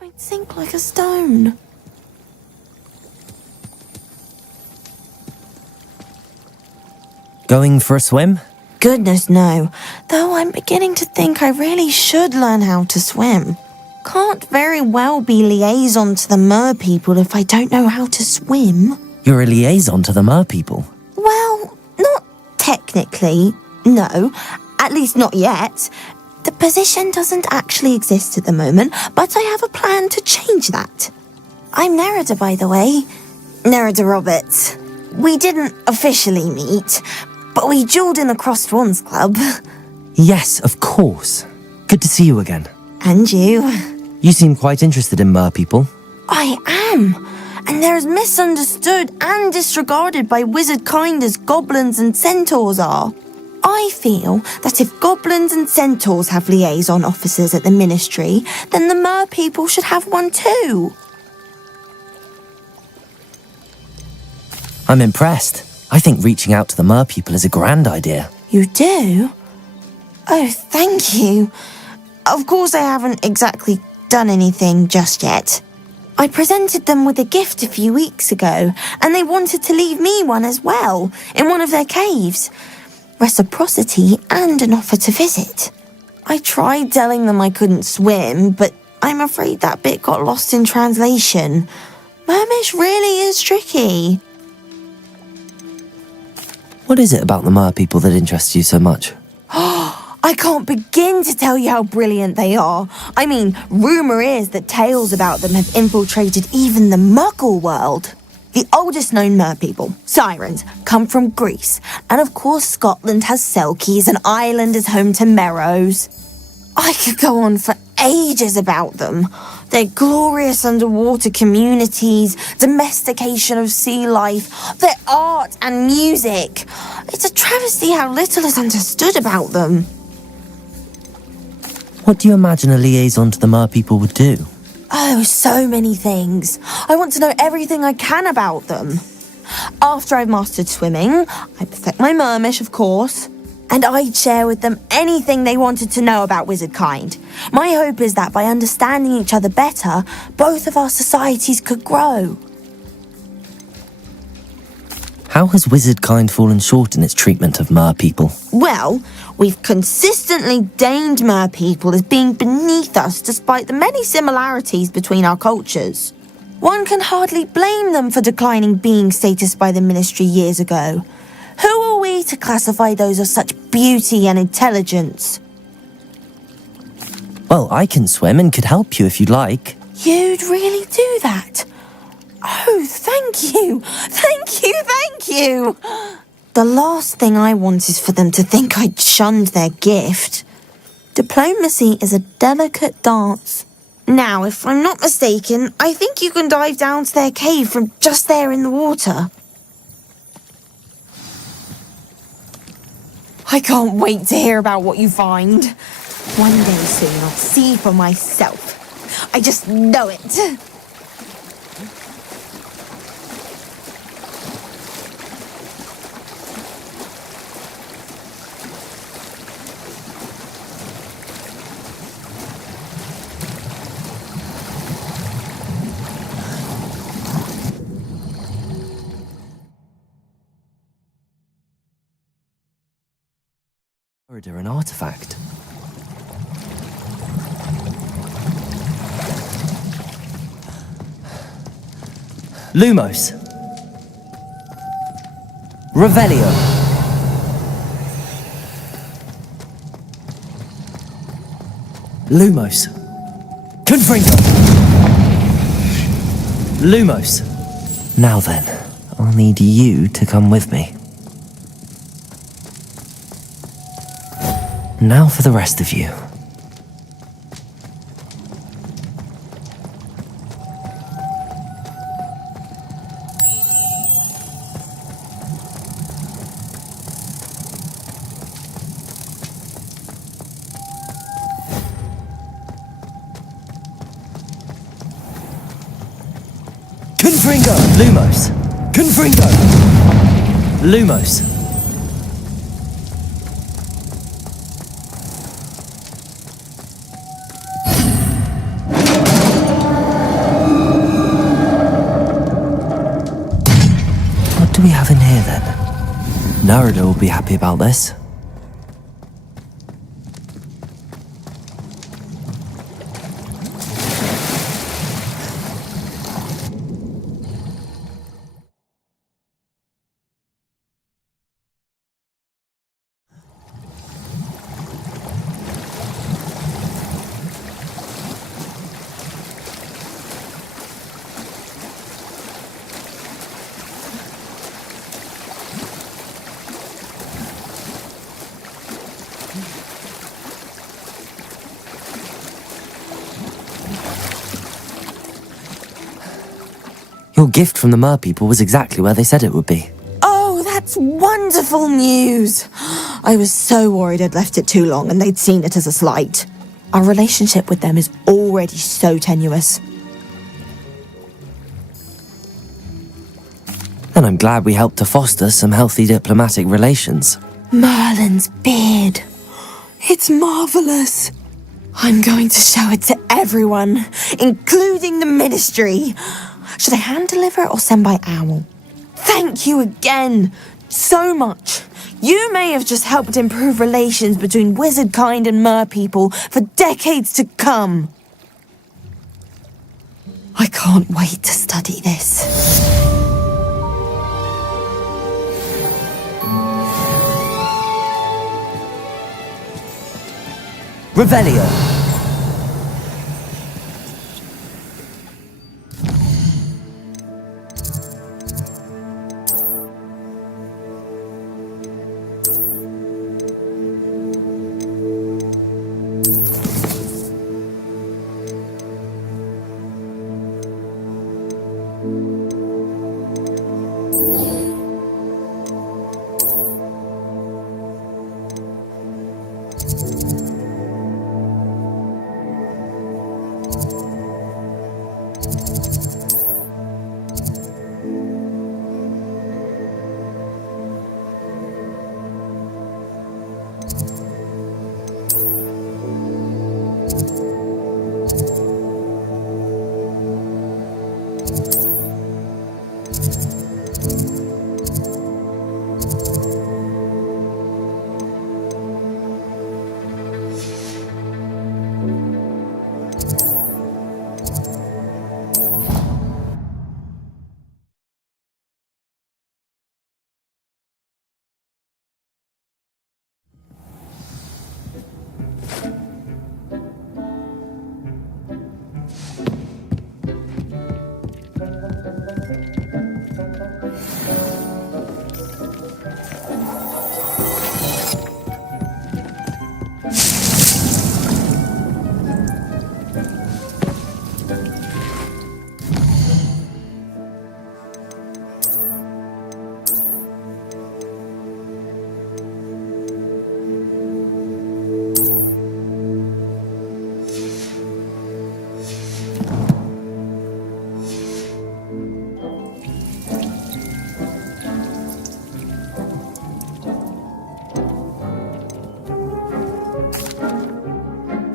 I'd sink like a stone. Going for a swim? Goodness, no. Though I'm beginning to think I really should learn how to swim. Can't very well be liaison to the mer people if I don't know how to swim. You're a liaison to the mer people? Well, not technically, no. At least not yet. The position doesn't actually exist at the moment, but I have a plan to change that. I'm Nerida, by the way. Nerida Roberts. We didn't officially meet, but we duelled in the Crossed Wands Club. Yes, of course. Good to see you again. And you. You seem quite interested in mer people. I am. And they're as misunderstood and disregarded by wizard kind as goblins and centaurs are. I feel that if goblins and centaurs have liaison officers at the ministry, then the mer people should have one too. I'm impressed. I think reaching out to the mer people is a grand idea. You do? Oh, thank you. Of course I haven't exactly done anything just yet. I presented them with a gift a few weeks ago, and they wanted to leave me one as well, in one of their caves. Reciprocity and an offer to visit. I tried telling them I couldn't swim, but I'm afraid that bit got lost in translation. Mermish really is tricky. What is it about the mer people that interests you so much? I can't begin to tell you how brilliant they are. I mean, rumour is that tales about them have infiltrated even the Muggle world. The oldest known mer people, sirens, come from Greece. And of course Scotland has Selkies and Ireland is home to Merrows. I could go on for ages about them. Their glorious underwater communities, domestication of sea life, their art and music. It's a travesty how little is understood about them. What do you imagine a liaison to the mer people would do? Oh, so many things. I want to know everything I can about them. After I've mastered swimming, I'd perfect my mermish, of course, and I'd share with them anything they wanted to know about wizard kind. My hope is that by understanding each other better, both of our societies could grow. How has wizard kind fallen short in its treatment of mer people? Well, we've consistently deemed mer people as being beneath us despite the many similarities between our cultures. One can hardly blame them for declining being status by the ministry years ago. Who are we to classify those of such beauty and intelligence? Well, I can swim and could help you if you'd like. You'd really do that? Oh, thank you! Thank you, thank you! The last thing I want is for them to think I'd shunned their gift. Diplomacy is a delicate dance. Now, if I'm not mistaken, I think you can dive down to their cave from just there in the water. I can't wait to hear about what you find. One day soon I'll see for myself. I just know it. An artifact. Lumos. Revelio. Lumos. Confringo. Lumos. Now then, I'll need you to come with me. Now for the rest of you. Confringo! Lumos! Confringo! Lumos! Narada will be happy about this. Your gift from the merpeople was exactly where they said it would be. Oh, that's wonderful news! I was so worried I'd left it too long and they'd seen it as a slight. Our relationship with them is already so tenuous. And I'm glad we helped to foster some healthy diplomatic relations. Merlin's beard. It's marvelous. I'm going to show it to everyone, including the ministry. Should I hand deliver it or send by owl? Thank you again so much. You may have just helped improve relations between wizard kind and merpeople for decades to come. I can't wait to study this. Revelio.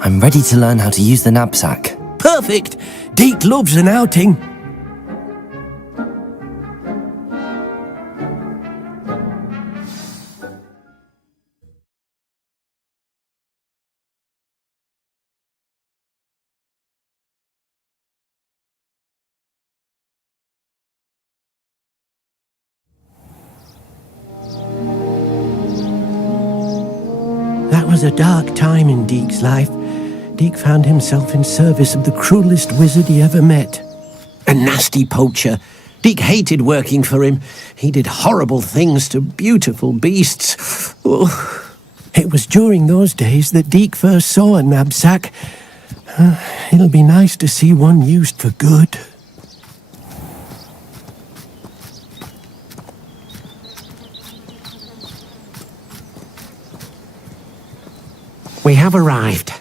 I'm ready to learn how to use the knapsack. Perfect! Deke loves an outing. That was a dark time in Deke's life. Deke found himself in service of the cruelest wizard he ever met. A nasty poacher. Deke hated working for him. He did horrible things to beautiful beasts. Oh. It was during those days that Deke first saw a knapsack. It'll be nice to see one used for good. We have arrived.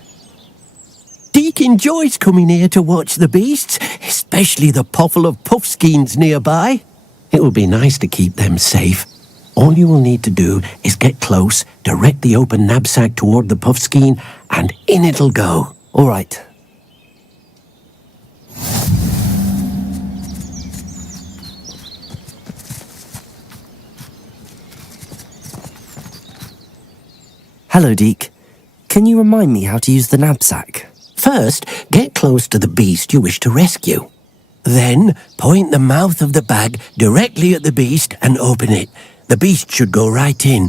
Deke enjoys coming here to watch the beasts, especially the poffle of puffskeins nearby. It will be nice to keep them safe. All you will need to do is get close, direct the open knapsack toward the puffskein, and in it'll go. All right. Hello, Deke. Can you remind me how to use the knapsack? First, get close to the beast you wish to rescue. Then, point the mouth of the bag directly at the beast and open it. The beast should go right in.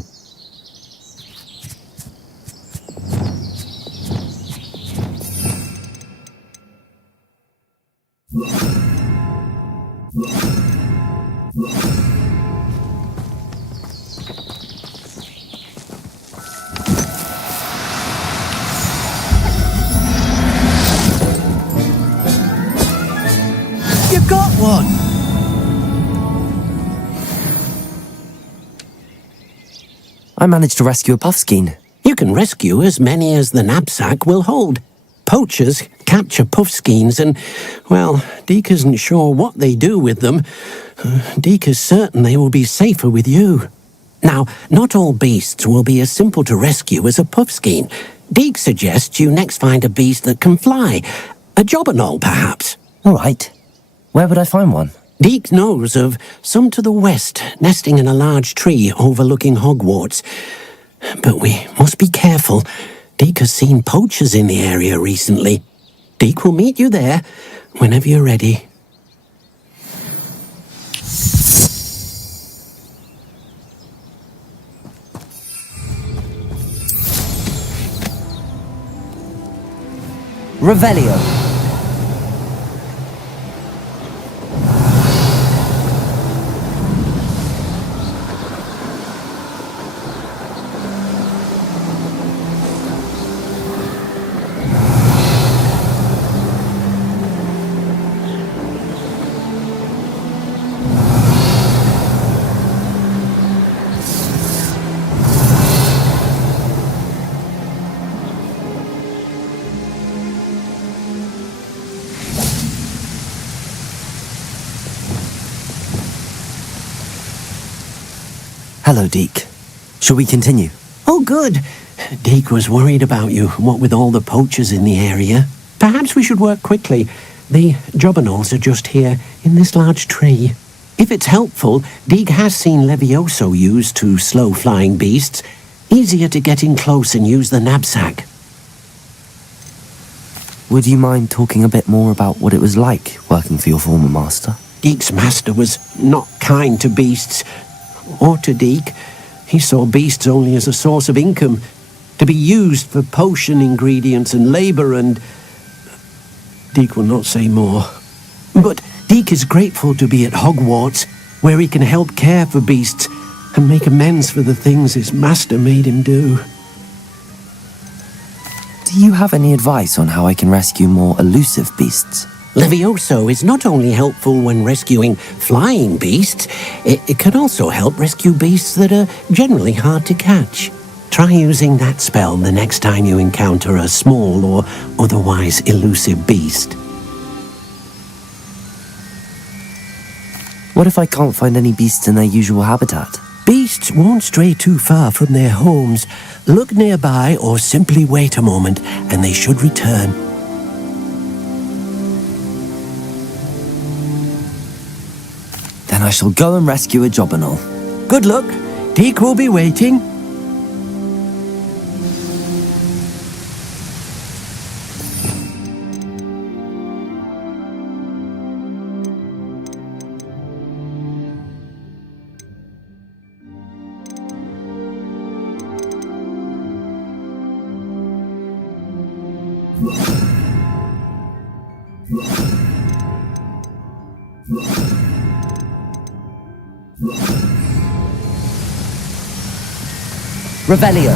You got one! I managed to rescue a puffskein. You can rescue as many as the knapsack will hold. Poachers capture puffskeins and, well, Deke isn't sure what they do with them. Deke is certain they will be safer with you. Now, not all beasts will be as simple to rescue as a puffskein. Deke suggests you next find a beast that can fly. A jobberknoll, perhaps. All right. Where would I find one? Deke knows of some to the west, nesting in a large tree overlooking Hogwarts. But we must be careful. Deke has seen poachers in the area recently. Deke will meet you there whenever you're ready. Revelio. Hello, Deke. Shall we continue? Oh, good. Deke was worried about you, what with all the poachers in the area. Perhaps we should work quickly. The jobberknolls are just here, in this large tree. If it's helpful, Deke has seen Levioso used to slow flying beasts. Easier to get in close and use the knapsack. Would you mind talking a bit more about what it was like working for your former master? Deke's master was not kind to beasts. Or to Deke. He saw beasts only as a source of income, to be used for potion ingredients and labour and... Deke will not say more. But Deke is grateful to be at Hogwarts, where he can help care for beasts and make amends for the things his master made him do. Do you have any advice on how I can rescue more elusive beasts? Levioso is not only helpful when rescuing flying beasts, it can also help rescue beasts that are generally hard to catch. Try using that spell the next time you encounter a small or otherwise elusive beast. What if I can't find any beasts in their usual habitat? Beasts won't stray too far from their homes. Look nearby or simply wait a moment and they should return. Then I shall go and rescue a jobberknoll. Good luck. Deke will be waiting. Revelio.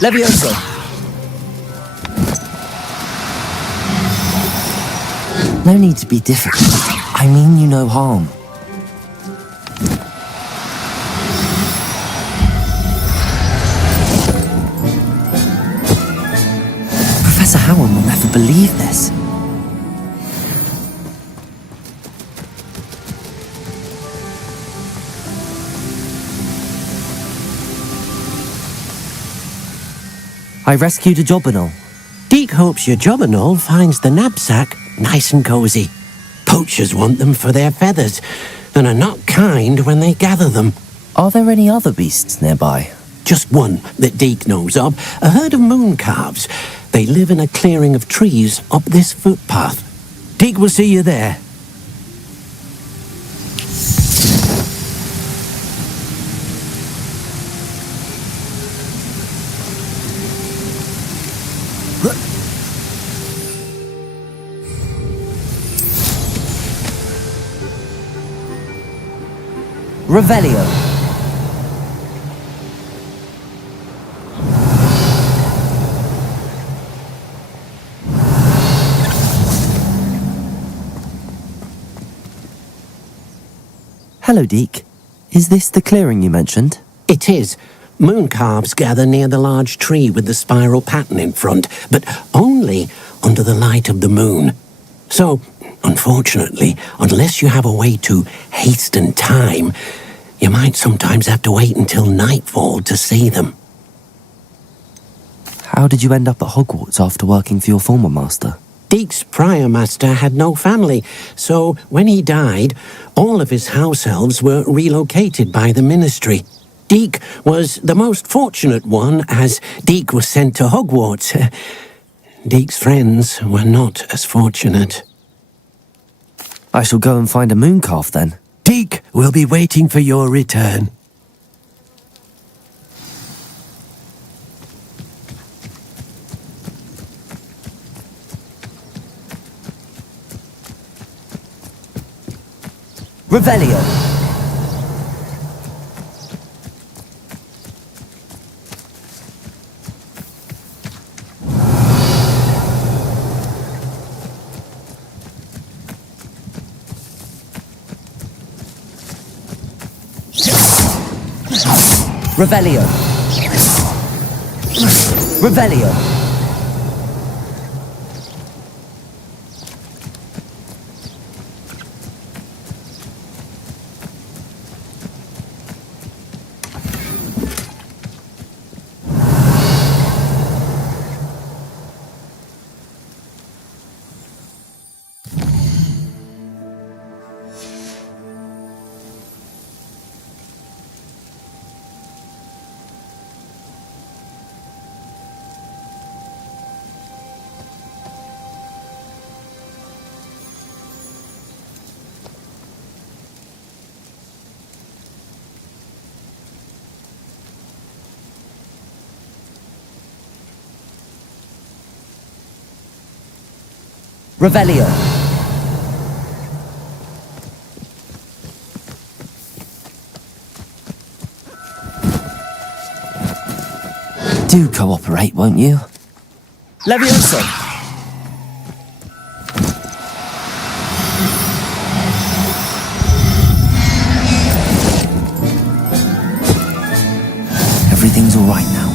Levioso. No need to be difficult. I mean you no harm. Professor Howard will never believe this. I rescued a jobberknoll. Deke hopes your jobberknoll finds the knapsack nice and cozy. Poachers want them for their feathers, and are not kind when they gather them. Are there any other beasts nearby? Just one that Deke knows of, a herd of moon calves. They live in a clearing of trees up this footpath. Deke will see you there. Revelio. Hello, Deke. Is this the clearing you mentioned? It is. Moon calves gather near the large tree with the spiral pattern in front, but only under the light of the moon. So, unfortunately, unless you have a way to hasten time, you might sometimes have to wait until nightfall to see them. How did you end up at Hogwarts after working for your former master? Deke's prior master had no family, so when he died, all of his house elves were relocated by the ministry. Deke was the most fortunate one, as Deke was sent to Hogwarts. Deke's friends were not as fortunate. I shall go and find a moon calf then. Deke will be waiting for your return. Revelio. Revelio. Revelio. Revelio. Do cooperate, won't you? Levioso. Everything's all right now.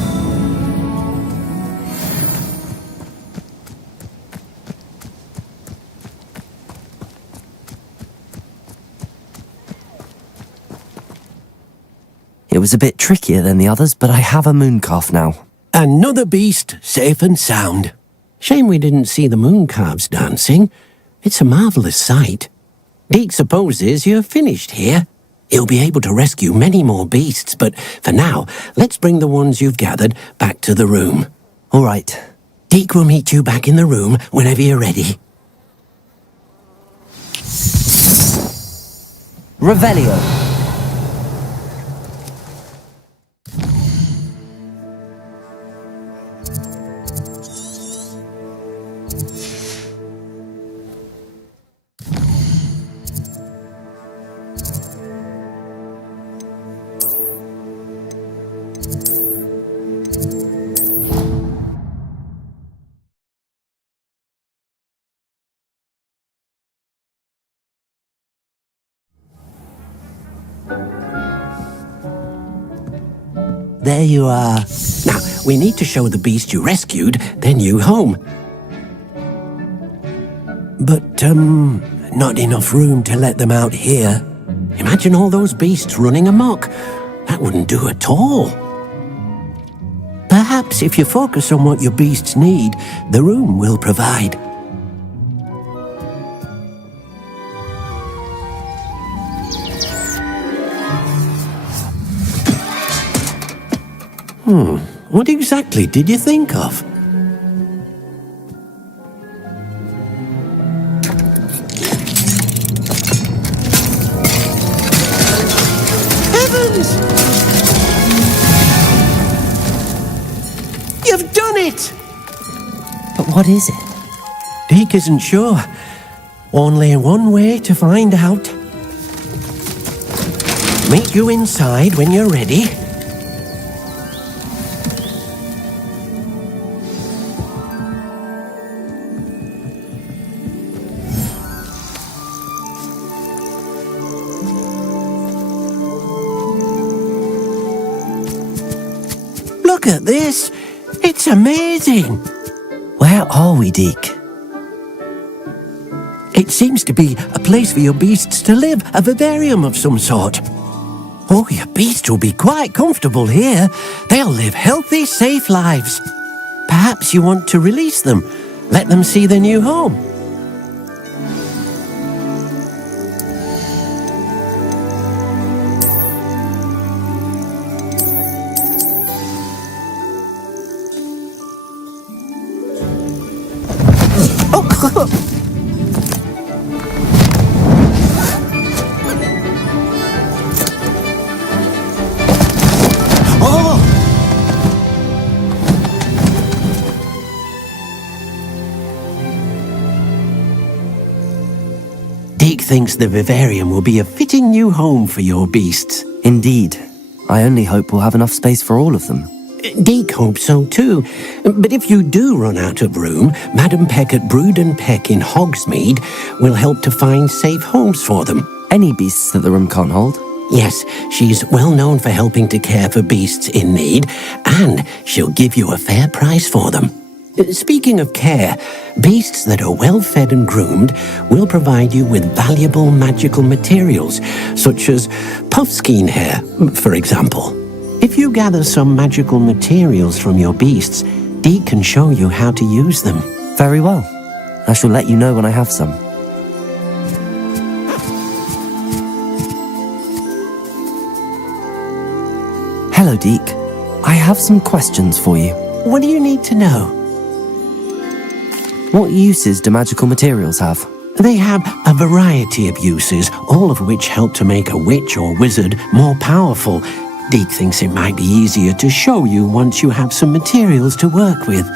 It was a bit trickier than the others, but I have a moon calf now. Another beast, safe and sound. Shame we didn't see the moon calves dancing. It's a marvellous sight. Deke supposes you're finished here. He'll be able to rescue many more beasts, but for now, let's bring the ones you've gathered back to the room. All right. Deke will meet you back in the room whenever you're ready. Revelio. There you are. Now, we need to show the beast you rescued their new home. But, not enough room to let them out here. Imagine all those beasts running amok. That wouldn't do at all. Perhaps Perhaps if you focus on what your beasts need, the room will provide. What exactly did you think of? Heavens! You've done it! But what is it? Deke isn't sure. Only one way to find out. Meet you inside when you're ready. Look at this! It's amazing! Where are we, Deke? It seems to be a place for your beasts to live, a vivarium of some sort. Oh, your beasts will be quite comfortable here. They'll live healthy, safe lives. Perhaps you want to release them, let them see their new home. Deke thinks the vivarium will be a fitting new home for your beasts. Indeed. I only hope we'll have enough space for all of them. Deke hopes so too. But if you do run out of room, Madam Peck at Brood and Peck in Hogsmeade will help to find safe homes for them. Any beasts that the room can't hold? Yes, she's well known for helping to care for beasts in need, and she'll give you a fair price for them. Speaking of care, beasts that are well fed and groomed will provide you with valuable magical materials, such as puffskein hair, for example. If you gather some magical materials from your beasts, Deke can show you how to use them. Very well. I shall let you know when I have some. Hello, Deke. I have some questions for you. What do you need to know? What uses do magical materials have? They have a variety of uses, all of which help to make a witch or wizard more powerful. Deke thinks it might be easier to show you once you have some materials to work with.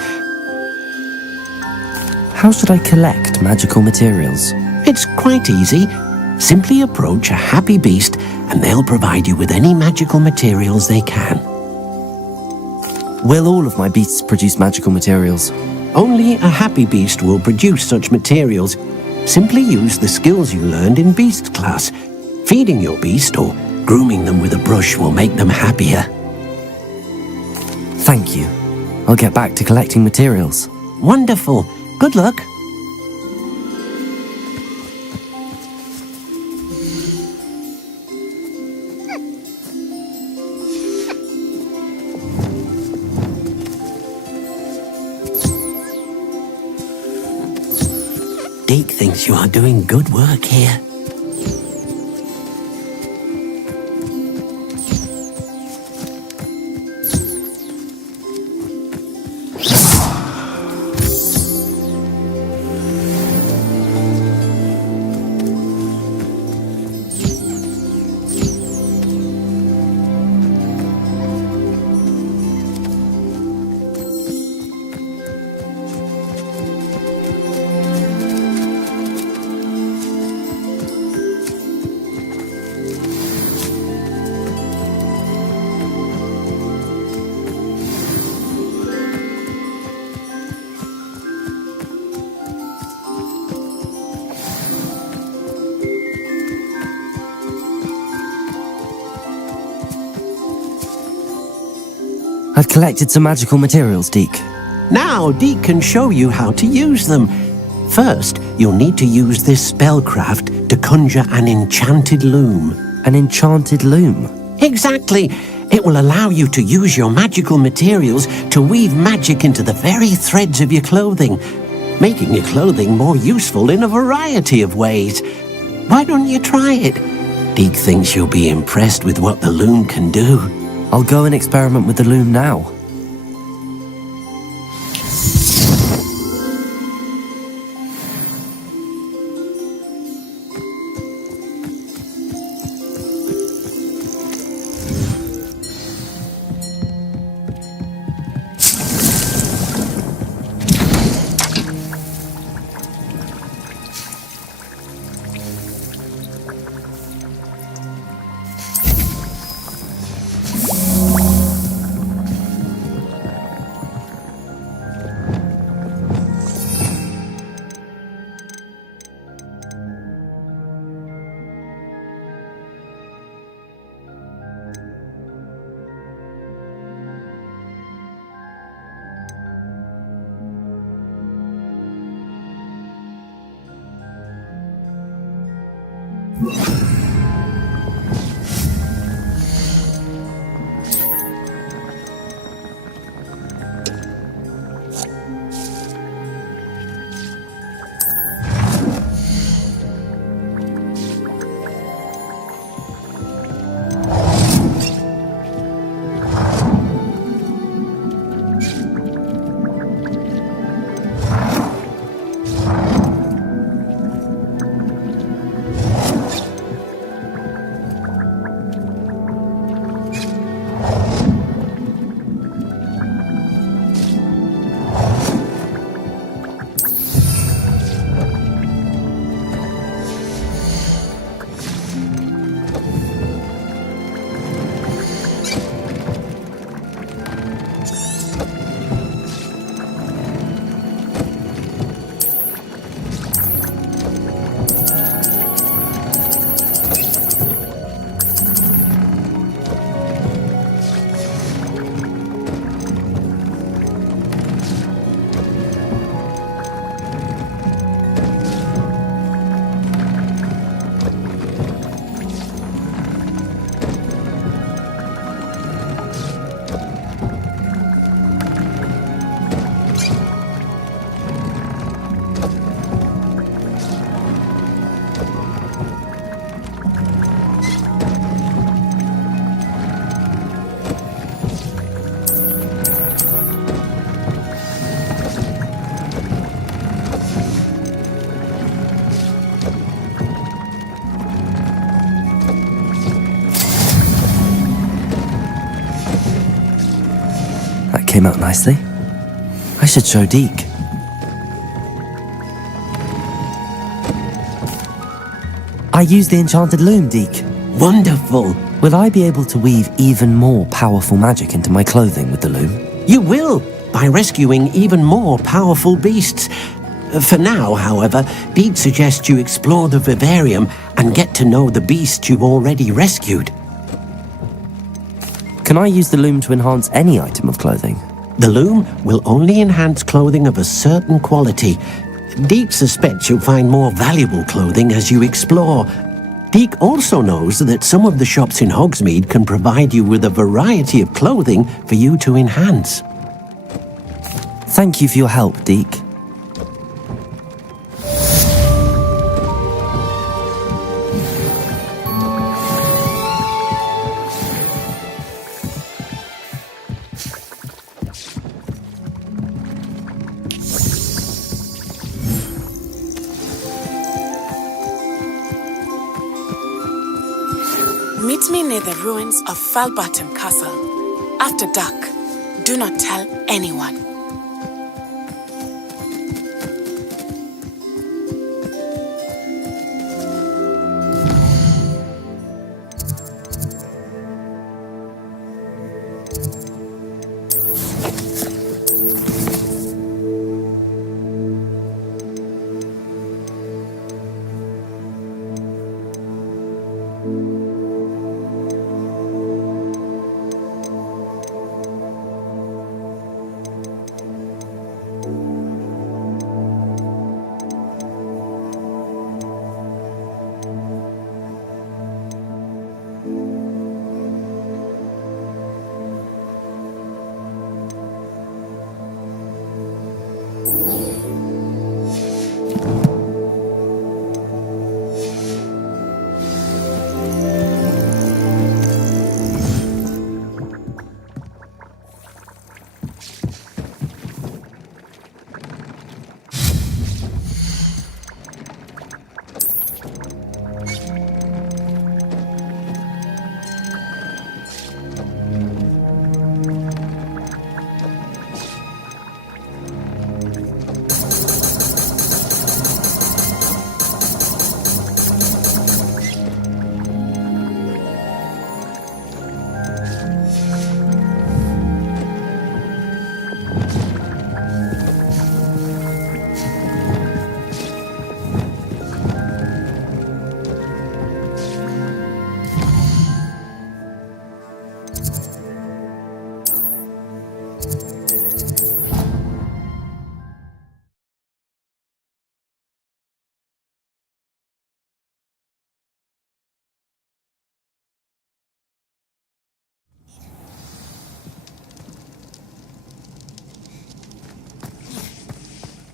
How should I collect magical materials? It's quite easy. Simply approach a happy beast and they'll provide you with any magical materials they can. Will all of my beasts produce magical materials? Only a happy beast will produce such materials. Simply use the skills you learned in beast class. Feeding your beast or grooming them with a brush will make them happier. Thank you. I'll get back to collecting materials. Wonderful. Good luck. Deke thinks you are doing good work here. I've collected some magical materials, Deke. Now Deke can show you how to use them. First, you'll need to use this spellcraft to conjure an enchanted loom. An enchanted loom? Exactly. It will allow you to use your magical materials to weave magic into the very threads of your clothing, making your clothing more useful in a variety of ways. Why don't you try it? Deke thinks you'll be impressed with what the loom can do. I'll go and experiment with the loom now. Came out nicely. I should show Deke. I used the enchanted loom, Deke. Wonderful! Will I be able to weave even more powerful magic into my clothing with the loom? You will, by rescuing even more powerful beasts. For now, however, Deke suggests you explore the vivarium and get to know the beasts you've already rescued. Can I use the loom to enhance any item of clothing? The loom will only enhance clothing of a certain quality. Deke suspects you'll find more valuable clothing as you explore. Deke also knows that some of the shops in Hogsmeade can provide you with a variety of clothing for you to enhance. Thank you for your help, Deke. Meet me near the ruins of Falbottom Castle. After dark, do not tell anyone.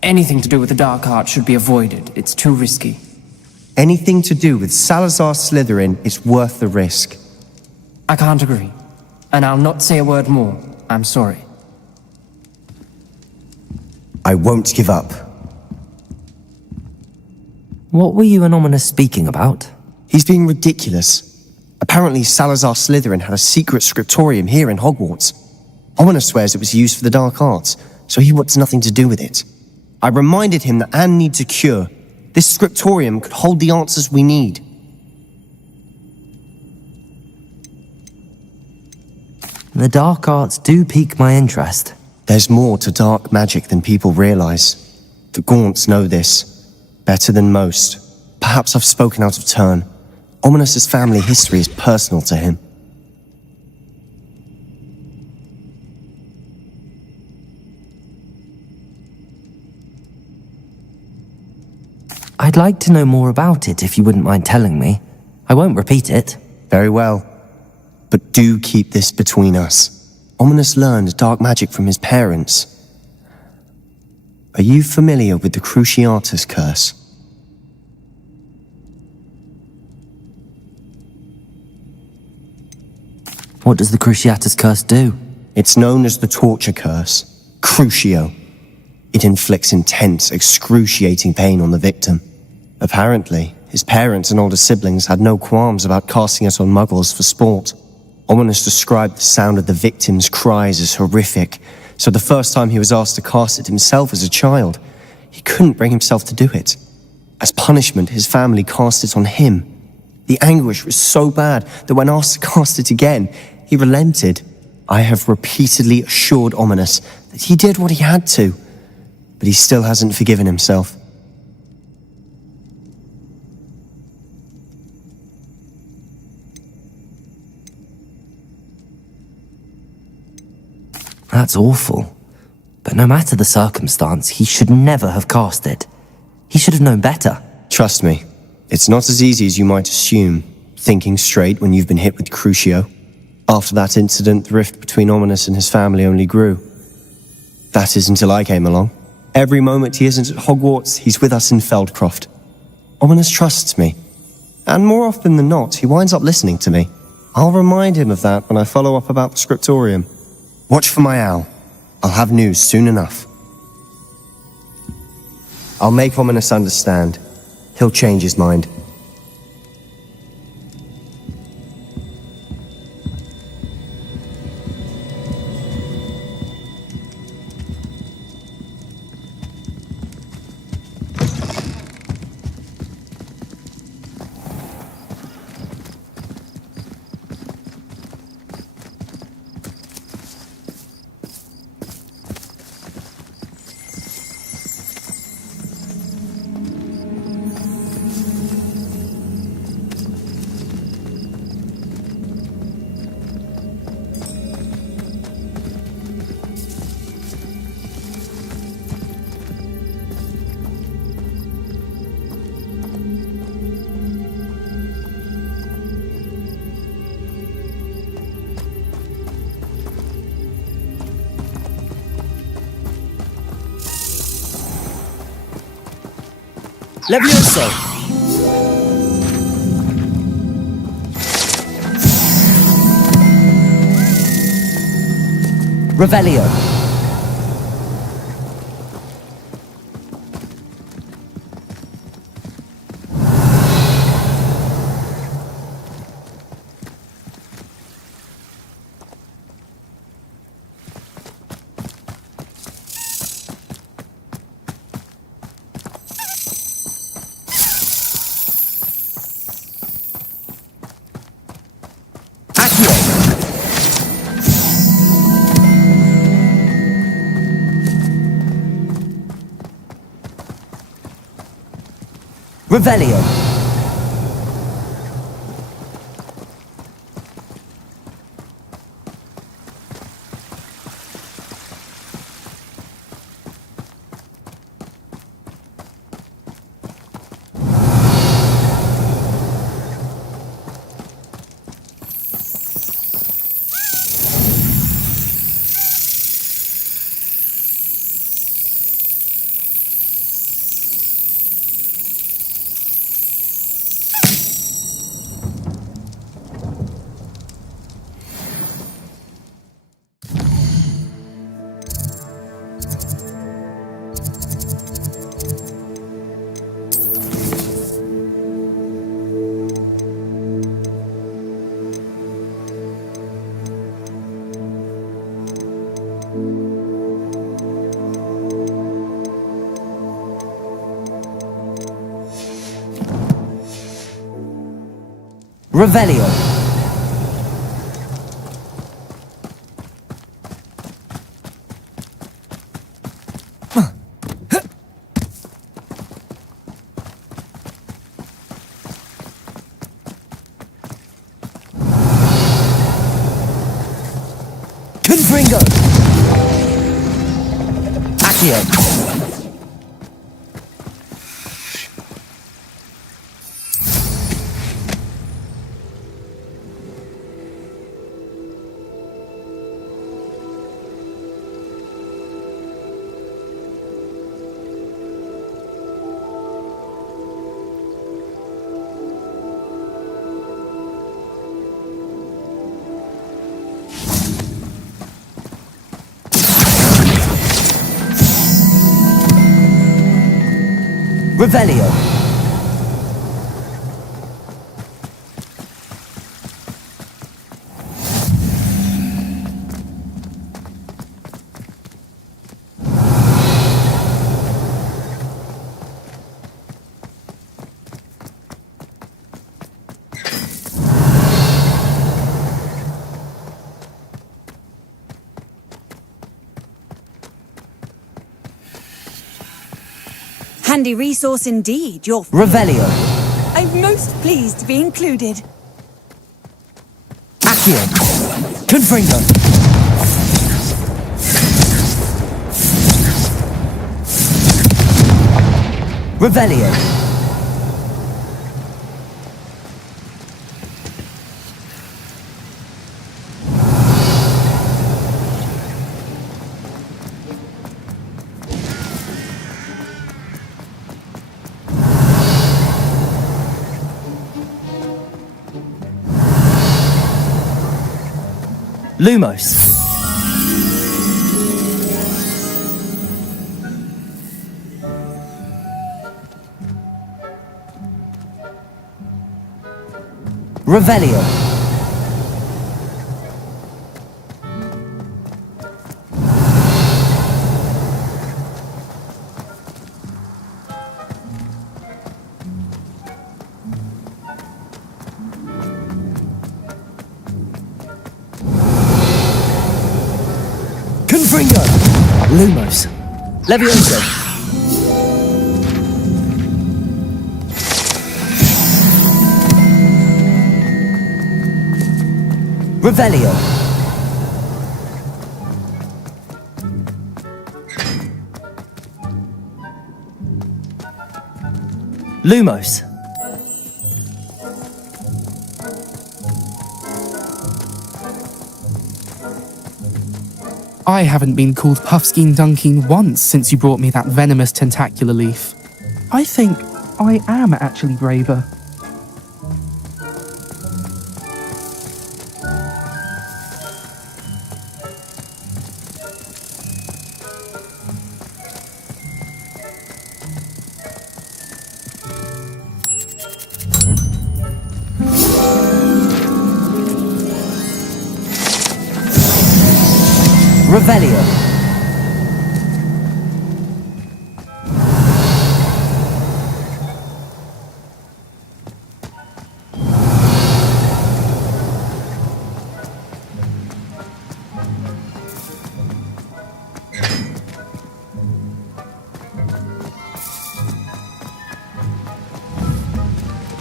Anything to do with the dark art should be avoided. It's too risky. Anything to do with Salazar Slytherin is worth the risk. I can't agree. And I'll not say a word more. I'm sorry. I won't give up. What were you and Ominous speaking about? He's being ridiculous. Apparently Salazar Slytherin had a secret scriptorium here in Hogwarts. Ominous swears it was used for the dark arts, so he wants nothing to do with it. I reminded him that Anne needs a cure. This scriptorium could hold the answers we need. The dark arts do pique my interest. There's more to dark magic than people realize. The Gaunts know this. Better than most. Perhaps I've spoken out of turn. Ominous's family history is personal to him. I'd like to know more about it if you wouldn't mind telling me. I won't repeat it. Very well. But do keep this between us. Ominous learned dark magic from his parents. Are you familiar with the Cruciatus curse? What does the Cruciatus curse do? It's known as the torture curse. Crucio. It inflicts intense, excruciating pain on the victim. Apparently, his parents and older siblings had no qualms about casting it on muggles for sport. Ominous described the sound of the victim's cries as horrific, so the first time he was asked to cast it himself as a child, he couldn't bring himself to do it. As punishment, his family cast it on him. The anguish was so bad that when asked to cast it again, he relented. I have repeatedly assured Ominous that he did what he had to, but he still hasn't forgiven himself. That's awful. But no matter the circumstance, he should never have cast it. He should have known better. Trust me, it's not as easy as you might assume, thinking straight when you've been hit with Crucio. After that incident, the rift between Ominous and his family only grew. That is until I came along. Every moment he isn't at Hogwarts, he's with us in Feldcroft. Ominous trusts me. And more often than not, he winds up listening to me. I'll remind him of that when I follow up about the scriptorium. Watch for my owl. I'll have news soon enough. I'll make Ominous understand. He'll change his mind. Levioso! Revelio. Revelio. Revelio. Confringo. Accio. Revelio. Handy resource indeed, your... Revelio. I'm most pleased to be included. Accio. Confringo. Revelio. Lumos. Revelio. Confringo. Lumos. Levioso. Revelio. Lumos. I haven't been called Puffskein Dunking once since you brought me that venomous tentacular leaf. I think I am actually braver. Revelio.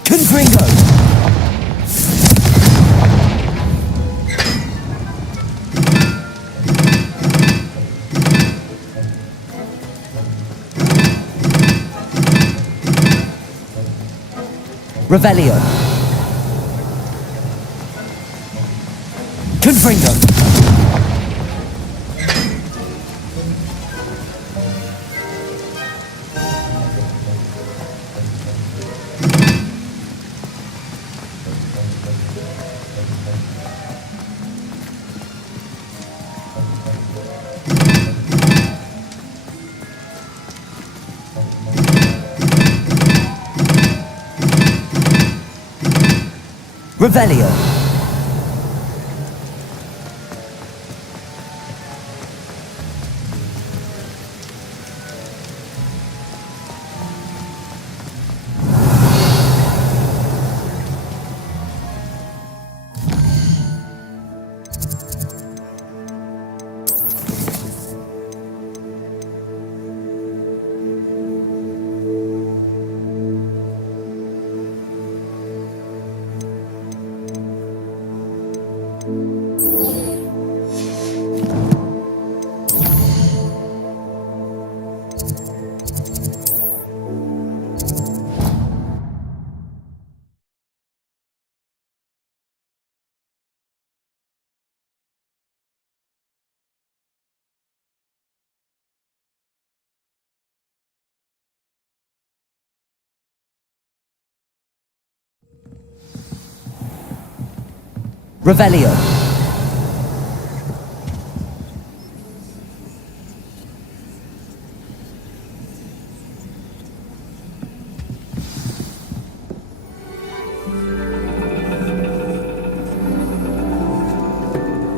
Confringo. Revelio. Confringo. Revelio. Revelio.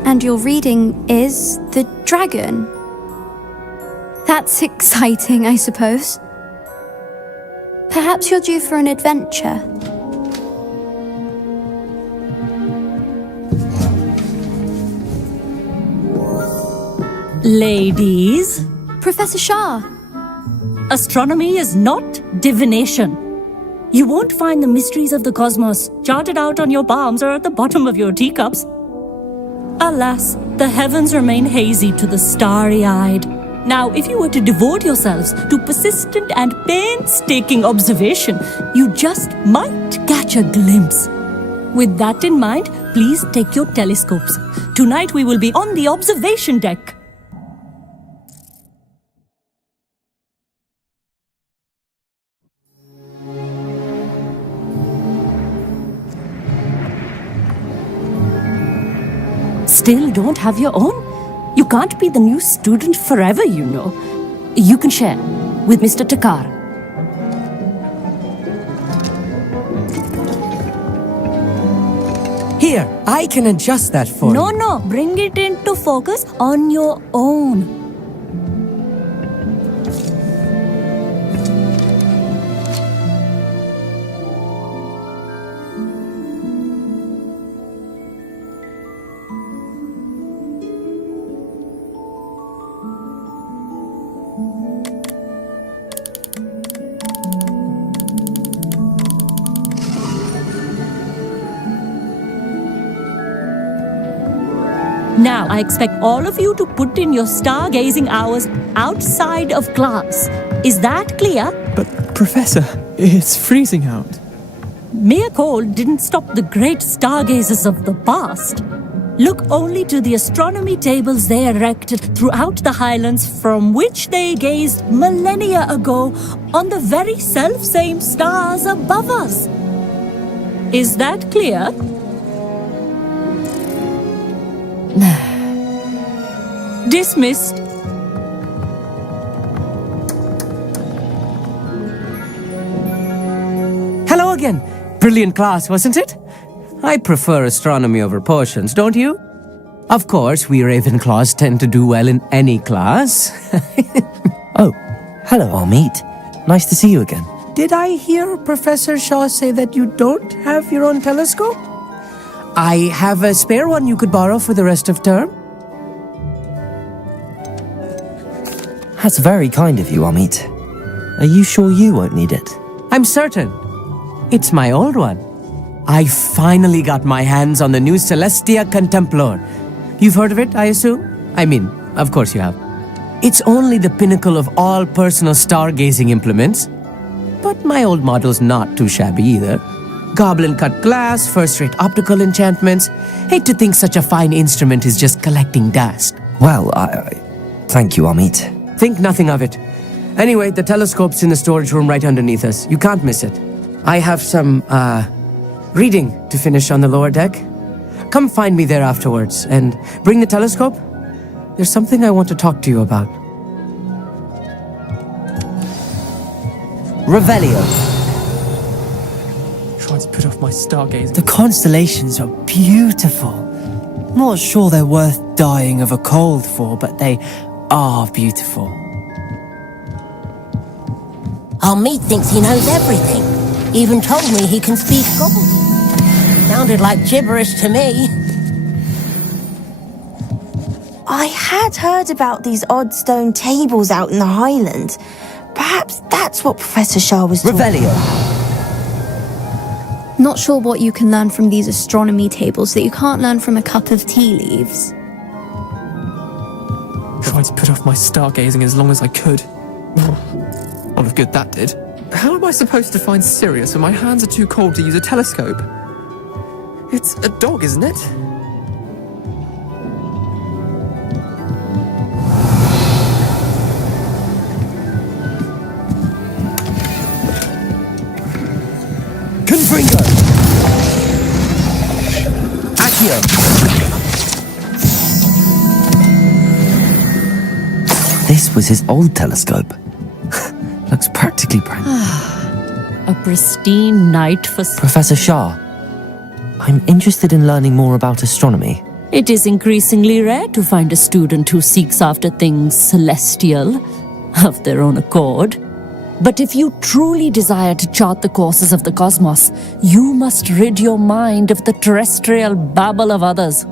And your reading is The Dragon. That's exciting, I suppose. Perhaps you're due for an adventure. Ladies, Professor Shah. astronomy is not divination. You won't find the mysteries of the cosmos charted out on your palms or at the bottom of your teacups. Alas, the heavens remain hazy to the starry-eyed. Now, if you were to devote yourselves to persistent and painstaking observation, you just might catch a glimpse. With that in mind, please take your telescopes. Tonight we will be on the observation deck. Still don't have your own? You can't be the new student forever, you know. You can share with Mr. Takar. Here, I can adjust that for you. No, bring it into focus on your own. Now, I expect all of you to put in your stargazing hours outside of class. Is that clear? But, Professor, it's freezing out. Mere cold didn't stop the great stargazers of the past. Look only to the astronomy tables they erected throughout the highlands from which they gazed millennia ago on the very self-same stars above us. Is that clear? Dismissed. Hello again. Brilliant class, wasn't it? I prefer astronomy over potions, don't you? Of course, we Ravenclaws tend to do well in any class. Oh, hello, Amit. Nice to see you again. Did I hear Professor Shaw say that you don't have your own telescope? I have a spare one you could borrow for the rest of term. That's very kind of you, Amit. Are you sure you won't need it? I'm certain. It's my old one. I finally got my hands on the new Celestia Contemplar. You've heard of it, I assume? I mean, of course you have. It's only the pinnacle of all personal stargazing implements. But my old model's not too shabby either. Goblin-cut glass, first-rate optical enchantments. Hate to think such a fine instrument is just collecting dust. Well, thank you, Amit. Think nothing of it. Anyway, the telescope's in the storage room right underneath us. You can't miss it. I have some, reading to finish on the lower deck. Come find me there afterwards, and bring the telescope. There's something I want to talk to you about. Revelio. Trying to put off my stargazing. The constellations are beautiful. Not sure they're worth dying of a cold for, but they are beautiful. Amit thinks he knows everything. Even told me he can speak Goblin. Sounded like gibberish to me. I had heard about these odd stone tables out in the Highlands. Perhaps that's what Professor Shah was talking Revelio. about. Not sure what you can learn from these astronomy tables that you can't learn from a cup of tea leaves. Trying to put off my stargazing as long as I could. Lot of good that did. How am I supposed to find Sirius when my hands are too cold to use a telescope? It's a dog, isn't it? Confringo! At Crucio! This was his old telescope. Looks practically brand new. A pristine night for... Professor Shah, I'm interested in learning more about astronomy. It is increasingly rare to find a student who seeks after things celestial, of their own accord. But if you truly desire to chart the courses of the cosmos, you must rid your mind of the terrestrial babble of others.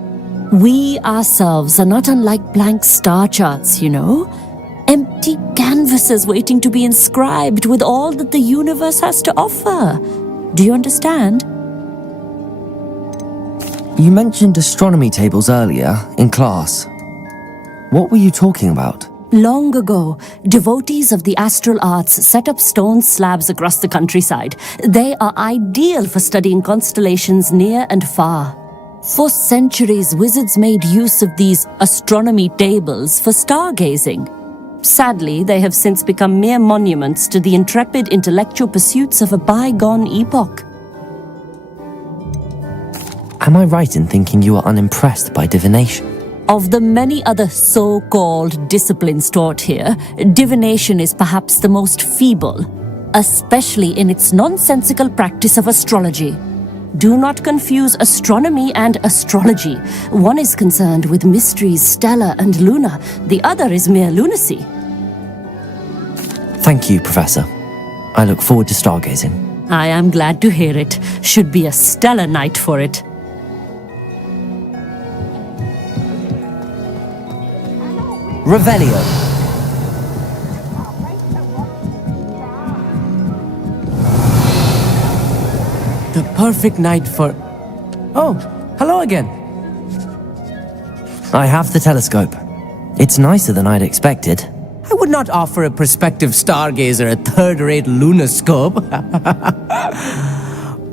We ourselves are not unlike blank star charts, you know. Empty canvases waiting to be inscribed with all that the universe has to offer. Do you understand? You mentioned astronomy tables earlier, in class. What were you talking about? Long ago, devotees of the astral arts set up stone slabs across the countryside. They are ideal for studying constellations near and far. For centuries, wizards made use of these astronomy tables for stargazing. Sadly, they have since become mere monuments to the intrepid intellectual pursuits of a bygone epoch. Am I right in thinking you are unimpressed by divination? Of the many other so-called disciplines taught here, divination is perhaps the most feeble, especially in its nonsensical practice of astrology. Do not confuse astronomy and astrology. One is concerned with mysteries stellar and lunar, the other is mere lunacy. Thank you, Professor. I look forward to stargazing. I am glad to hear it. Should be a stellar night for it. Revelio. The perfect night for... Oh, hello again. I have the telescope. It's nicer than I'd expected. I would not offer a prospective stargazer a third-rate lunoscope.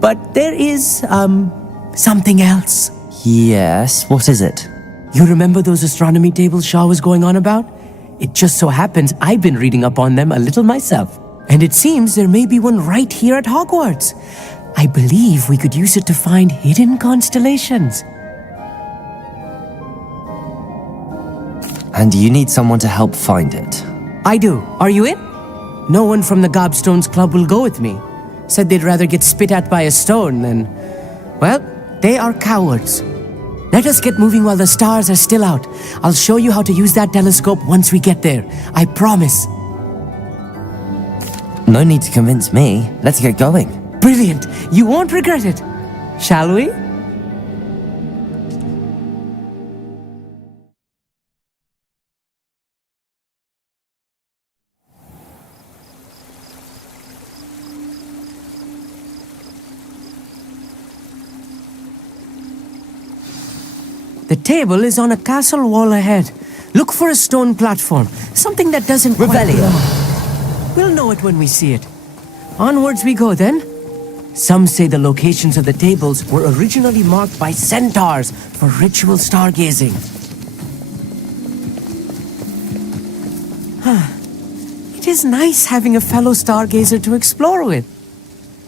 But there is, something else. Yes, what is it? You remember those astronomy tables Shaw was going on about? It just so happens I've been reading up on them a little myself. And it seems there may be one right here at Hogwarts. I believe we could use it to find hidden constellations. And you need someone to help find it. I do. Are you in? No one from the Gobstones Club will go with me. Said they'd rather get spit at by a stone than... Well, they are cowards. Let us get moving while the stars are still out. I'll show you how to use that telescope once we get there. I promise. No need to convince me. Let's get going. Brilliant. You won't regret it. Shall we? The table is on a castle wall ahead. Look for a stone platform. Something that doesn't quite Revelio. belong. We'll know it when we see it. Onwards we go then. Some say the locations of the tables were originally marked by centaurs for ritual stargazing. It is nice having a fellow stargazer to explore with.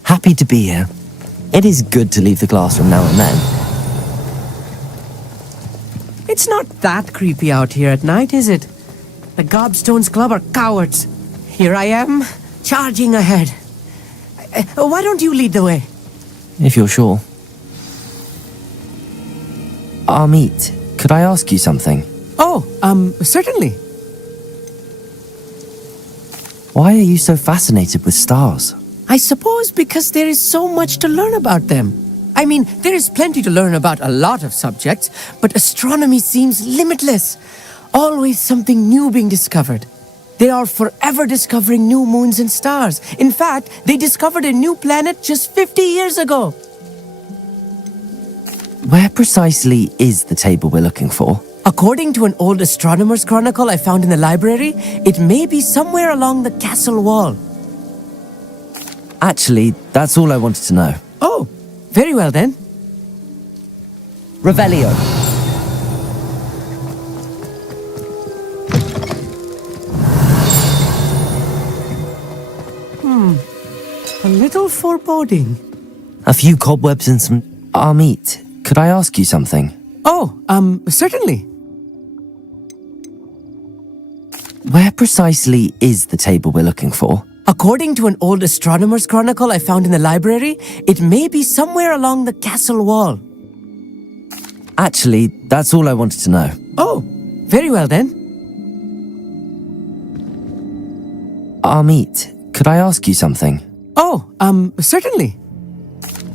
Happy to be here. It is good to leave the classroom now and then. It's not that creepy out here at night, is it? The Gobstones Club are cowards. Here I am, charging ahead. Why don't you lead the way? If you're sure. Amit, could I ask you something? Oh, certainly. Why are you so fascinated with stars? I suppose because there is so much to learn about them. I mean, there is plenty to learn about a lot of subjects, but astronomy seems limitless. Always something new being discovered. They are forever discovering new moons and stars. In fact, they discovered a new planet just 50 years ago. Where precisely is the table we're looking for? According to an old astronomer's chronicle I found in the library, it may be somewhere along the castle wall. Actually, that's all I wanted to know. Oh, very well then. Revelio. A little foreboding. A few cobwebs and some... Amit, could I ask you something? Oh, certainly. Where precisely is the table we're looking for? According to an old astronomer's chronicle I found in the library, it may be somewhere along the castle wall. Actually, that's all I wanted to know. Oh, very well then. Amit, could I ask you something? Oh, certainly.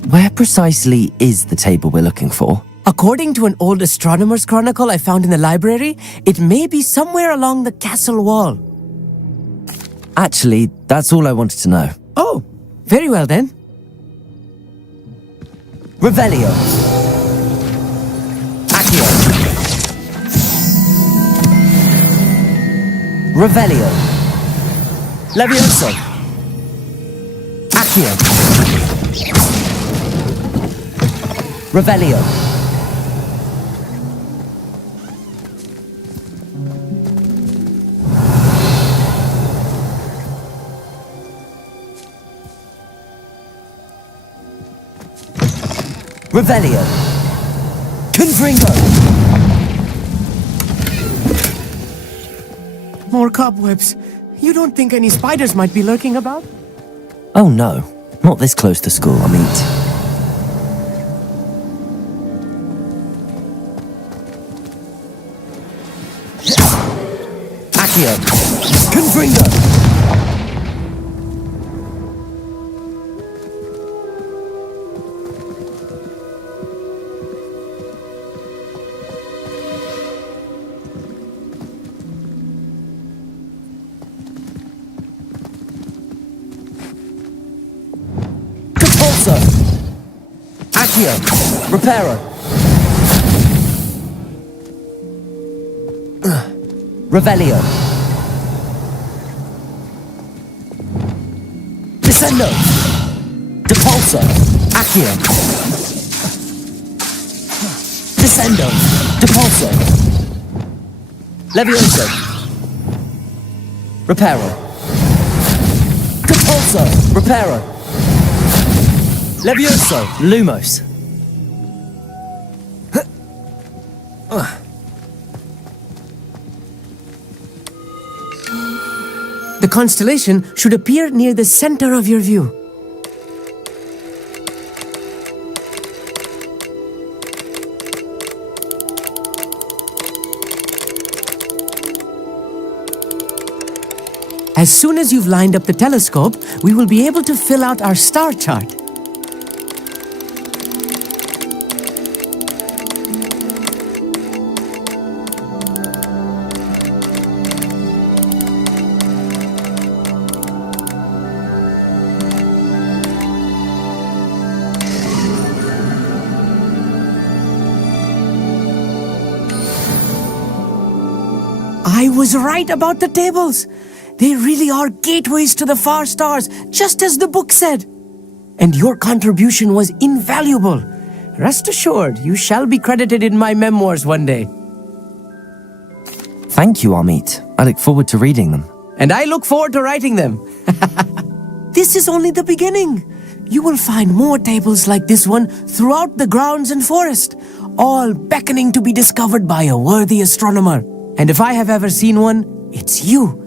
Where precisely is the table we're looking for? According to an old astronomer's chronicle I found in the library, it may be somewhere along the castle wall. Actually, that's all I wanted to know. Oh, very well then. Revelio. Accio. Revelio. Levioso. Accio. Revelio. Revelio. Confringo. More cobwebs. You don't think any spiders might be lurking about? Oh no, not this close to school, Amit. Accio. Confringo. Accio. Reparo. Revelio. Descendo. Depulso. Accio. Descendo. Depulso. Levioso. Reparo. Depulso. Reparo. Levioso. Lumos. The constellation should appear near the center of your view. As soon as you've lined up the telescope, we will be able to fill out our star chart. I was right about the tables. They really are gateways to the far stars, just as the book said. And your contribution was invaluable. Rest assured, you shall be credited in my memoirs one day. Thank you, Amit. I look forward to reading them. And I look forward to writing them. This is only the beginning. You will find more tables like this one throughout the grounds and forest, all beckoning to be discovered by a worthy astronomer. And if I have ever seen one, it's you.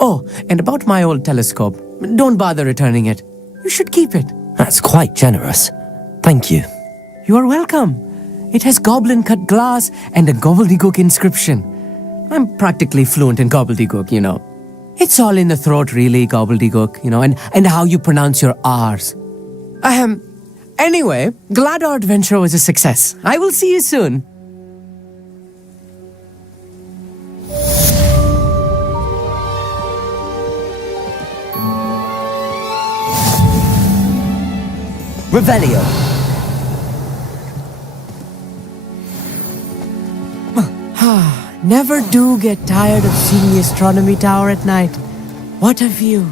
Oh, and about my old telescope, don't bother returning it. You should keep it. That's quite generous. Thank you. You are welcome. It has goblin-cut glass and a gobbledygook inscription. I'm practically fluent in gobbledygook, you know. It's all in the throat, really, gobbledygook, you know, and how you pronounce your R's. Anyway, glad our adventure was a success. I will see you soon. Revelio. Never do get tired of seeing the astronomy tower at night. What a view.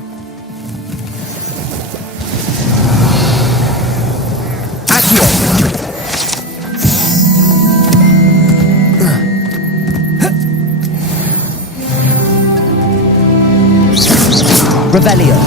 Accio. Revelio.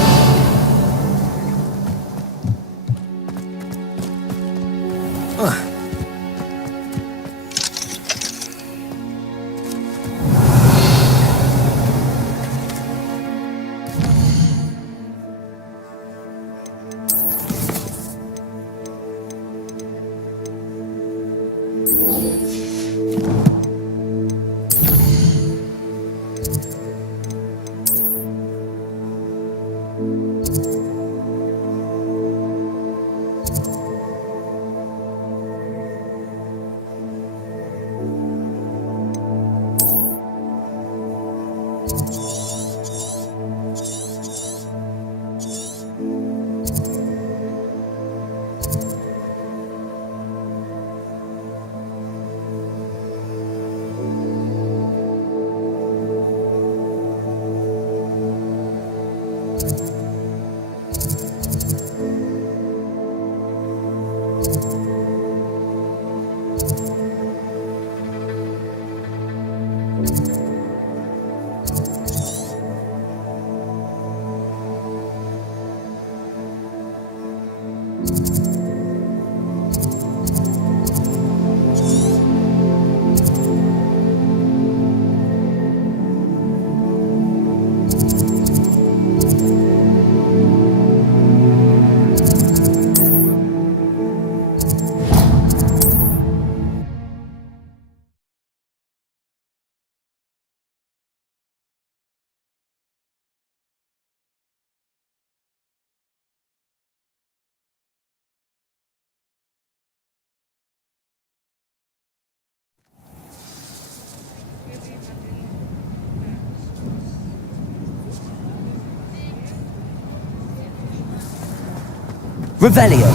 Revelio.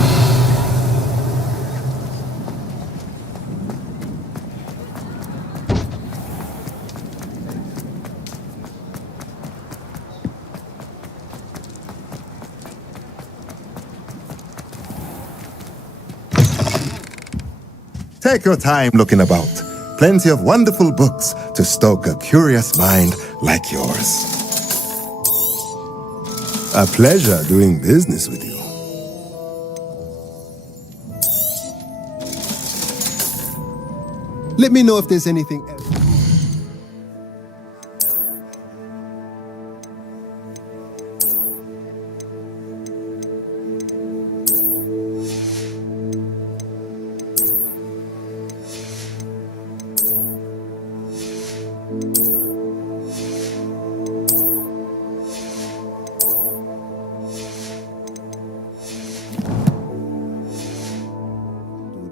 Take your time looking about. Plenty of wonderful books to stoke a curious mind like yours. A pleasure doing business with you. Let me know if there's anything else.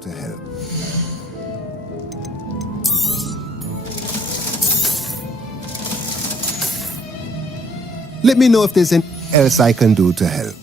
To help. Let me know if there's anything else I can do to help.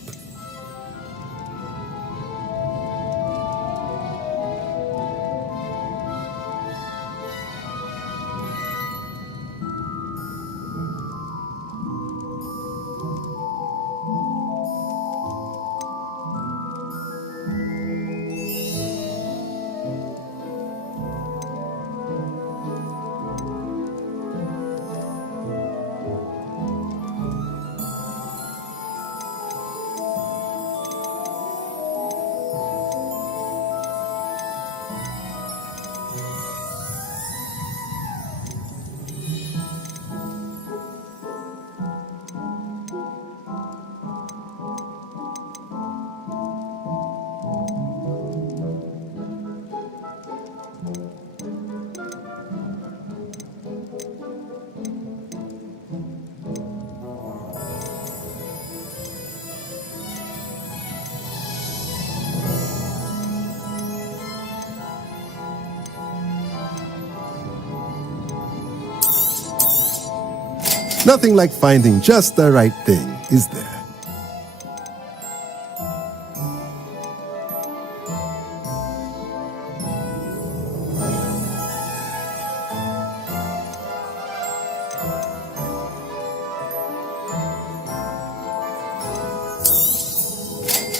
Nothing like finding just the right thing, is there?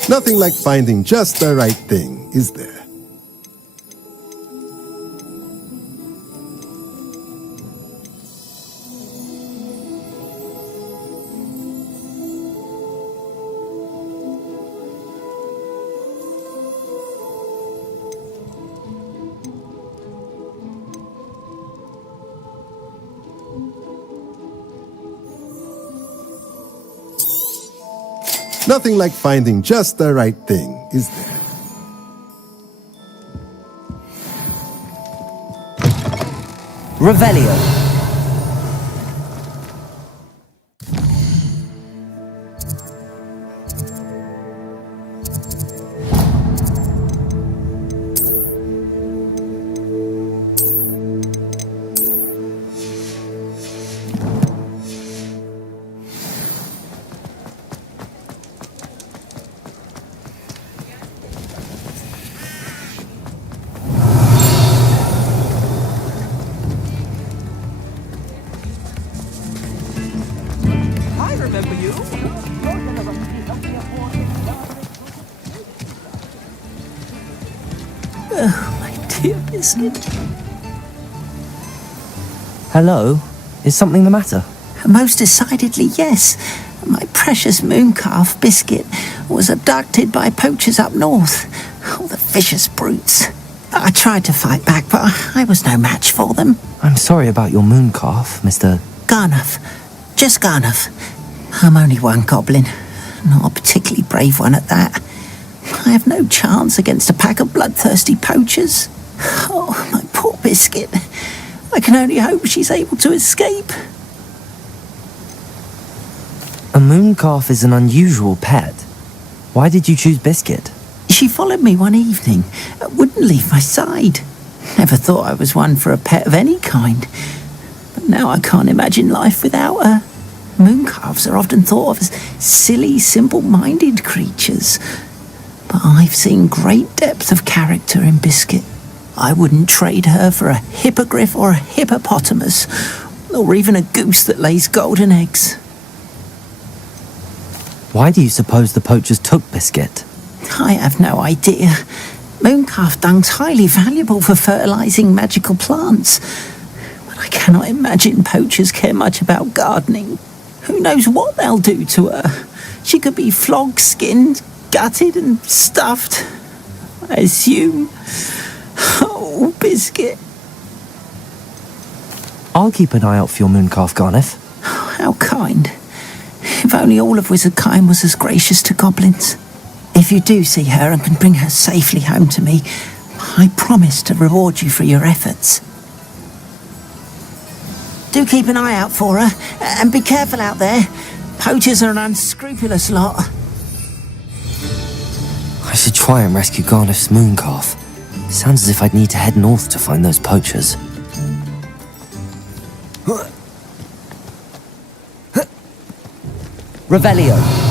Nothing like finding just the right thing, is there? Nothing like finding just the right thing, is there? Revelio. Oh, my dear Biscuit. Hello? Is something the matter? Most decidedly, yes. My precious mooncalf, Biscuit, was abducted by poachers up north. Oh, the vicious brutes. I tried to fight back, but I was no match for them. I'm sorry about your mooncalf, Mr. Garnuff. Just Garnuff. I'm only one goblin. Not a particularly brave one at that. I have no chance against a pack of bloodthirsty poachers. Oh, my poor Biscuit. I can only hope she's able to escape. A mooncalf is an unusual pet. Why did you choose Biscuit? She followed me one evening, wouldn't leave my side. Never thought I was one for a pet of any kind. But now I can't imagine life without her. Mooncalves are often thought of as silly, simple-minded creatures. But I've seen great depth of character in Biscuit. I wouldn't trade her for a hippogriff or a hippopotamus, or even a goose that lays golden eggs. Why do you suppose the poachers took Biscuit? I have no idea. Mooncalf dung's highly valuable for fertilizing magical plants. But I cannot imagine poachers care much about gardening. Who knows what they'll do to her? She could be flogged, skinned, gutted and stuffed. I assume. Oh, Biscuit. I'll keep an eye out for your mooncalf, Garniff. How kind. If only all of Wizardkind was as gracious to goblins. If you do see her and can bring her safely home to me, I promise to reward you for your efforts. Do keep an eye out for her, and be careful out there. Poachers are an unscrupulous lot. I should try and rescue Garniff's mooncalf. Sounds as if I'd need to head north to find those poachers. Revelio.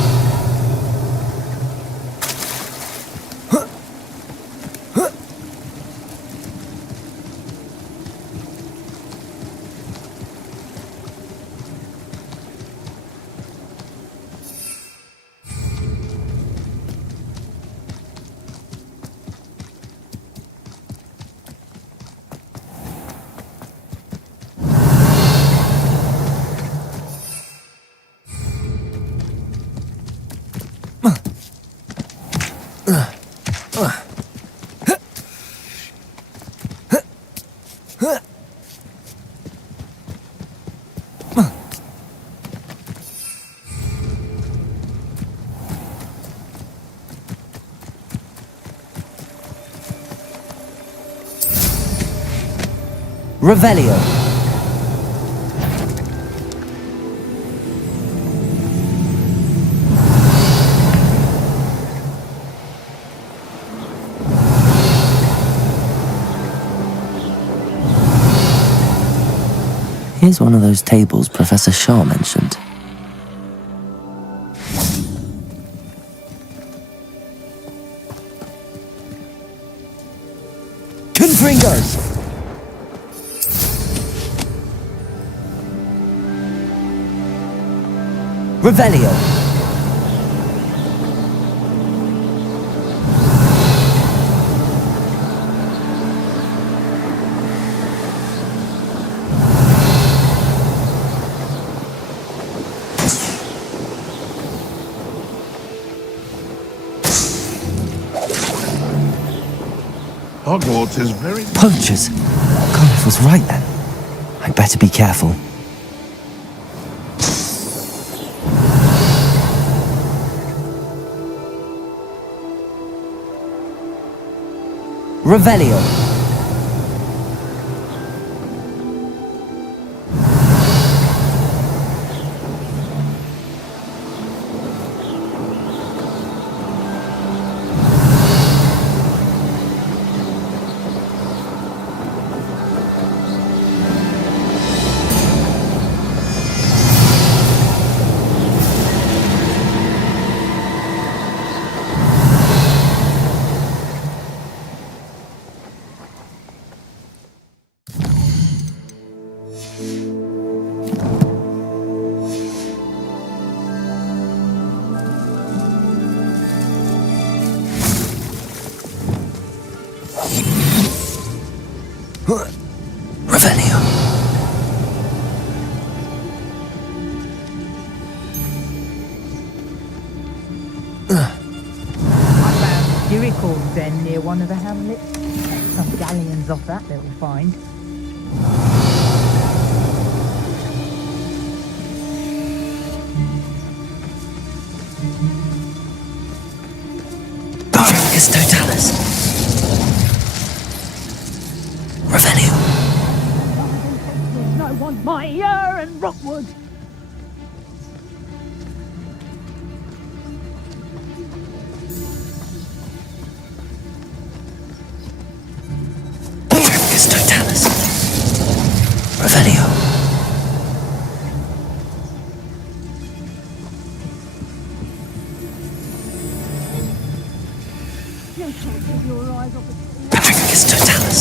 Revelio. Here's one of those tables Professor Shaw mentioned. Confringos! Revelio. Hogwarts is very... Poachers! Garniff was right then. I'd better be careful. Revelio. Revelio. I found a record then near one of the hamlets. Some galleons off that little find. Barracus Totalis. Revelio. No one's mightier and Rockwood. Barracus Totalis. Revelio. Barracus Totalis.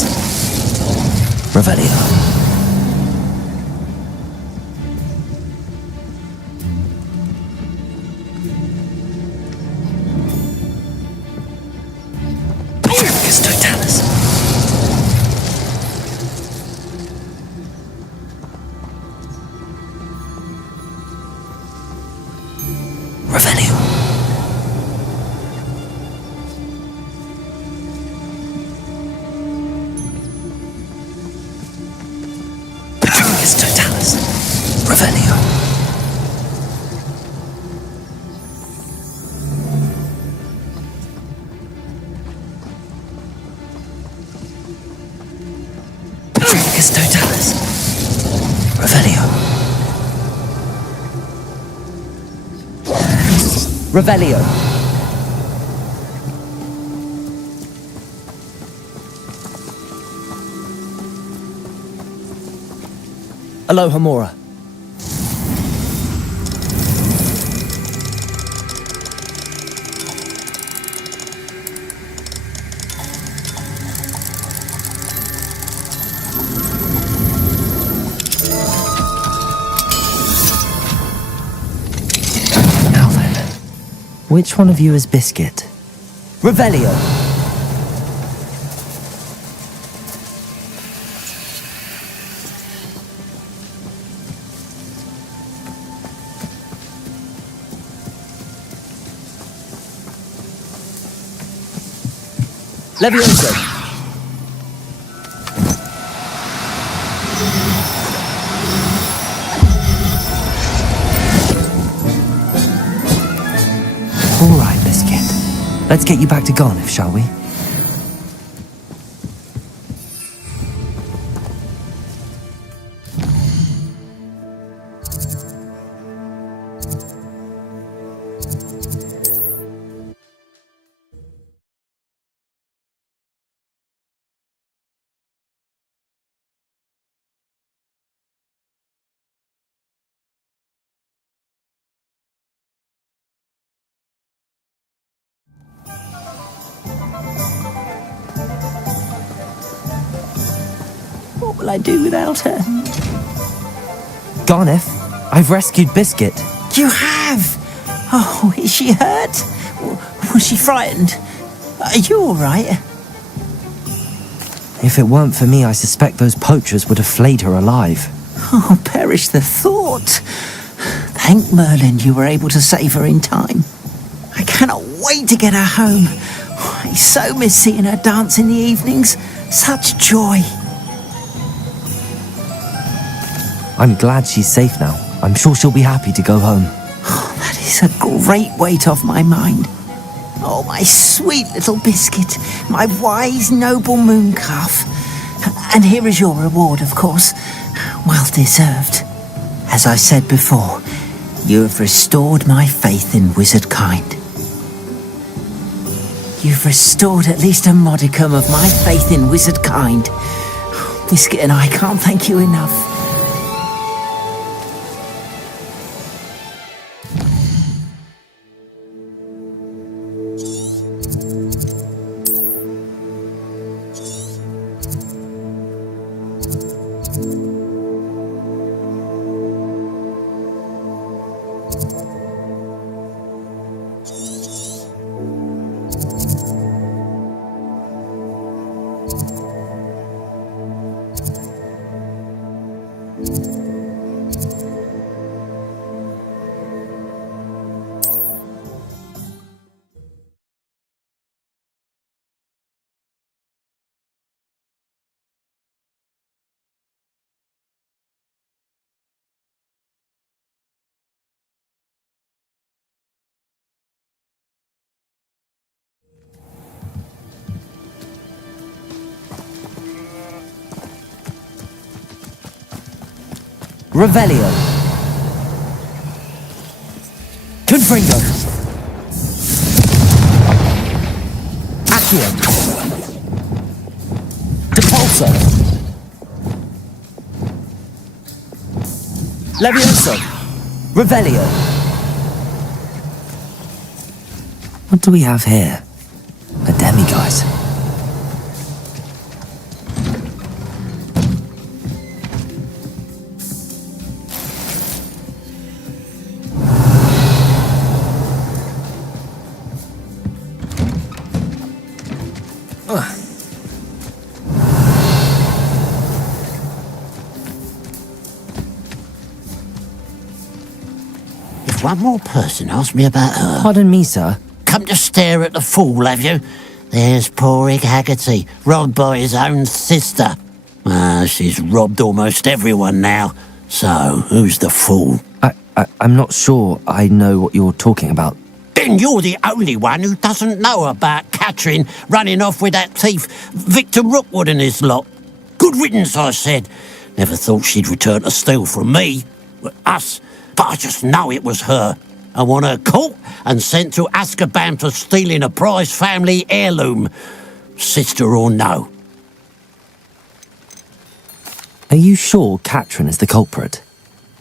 Revelio. Barracus Totalis. Revelio. Barracus Totalis. Revelio. Barracus Totalis. Revelio. Revelio. Aloha Mora. Now then, which one of you is Biscuit? Revelio. Levioso. All right, Biscuit. Let's get you back to Garniff, shall we? What will I do without her? Garniff, I've rescued Biscuit. You have? Oh, is she hurt? Was she frightened? Are you all right? If it weren't for me, I suspect those poachers would have flayed her alive. Oh, perish the thought. Thank Merlin you were able to save her in time. I cannot wait to get her home. I so miss seeing her dance in the evenings. Such joy. I'm glad she's safe now. I'm sure she'll be happy to go home. Oh, that is a great weight off my mind. Oh, my sweet little Biscuit, my wise, noble moon calf. And here is your reward, of course. Well deserved. As I said before, you have restored my faith in wizard kind. You've restored at least a modicum of my faith in wizard kind. Biscuit and I can't thank you enough. Revelio. Confringo. Accio. Depulso. Levioso. Revelio. What do we have here? A demiguise. If one more person asked me about her... Pardon me, sir. Come to stare at the fool, have you? There's poor Ig Haggerty, robbed by his own sister. She's robbed almost everyone now. So, who's the fool? I'm not sure I know what you're talking about. Then you're the only one who doesn't know about Catherine running off with that thief, Victor Rookwood and his lot. Good riddance, I said. Never thought she'd return to steal from me, us, but I just know it was her. I want her caught and sent to Azkaban for stealing a prize family heirloom. Sister or no. Are you sure Catherine is the culprit?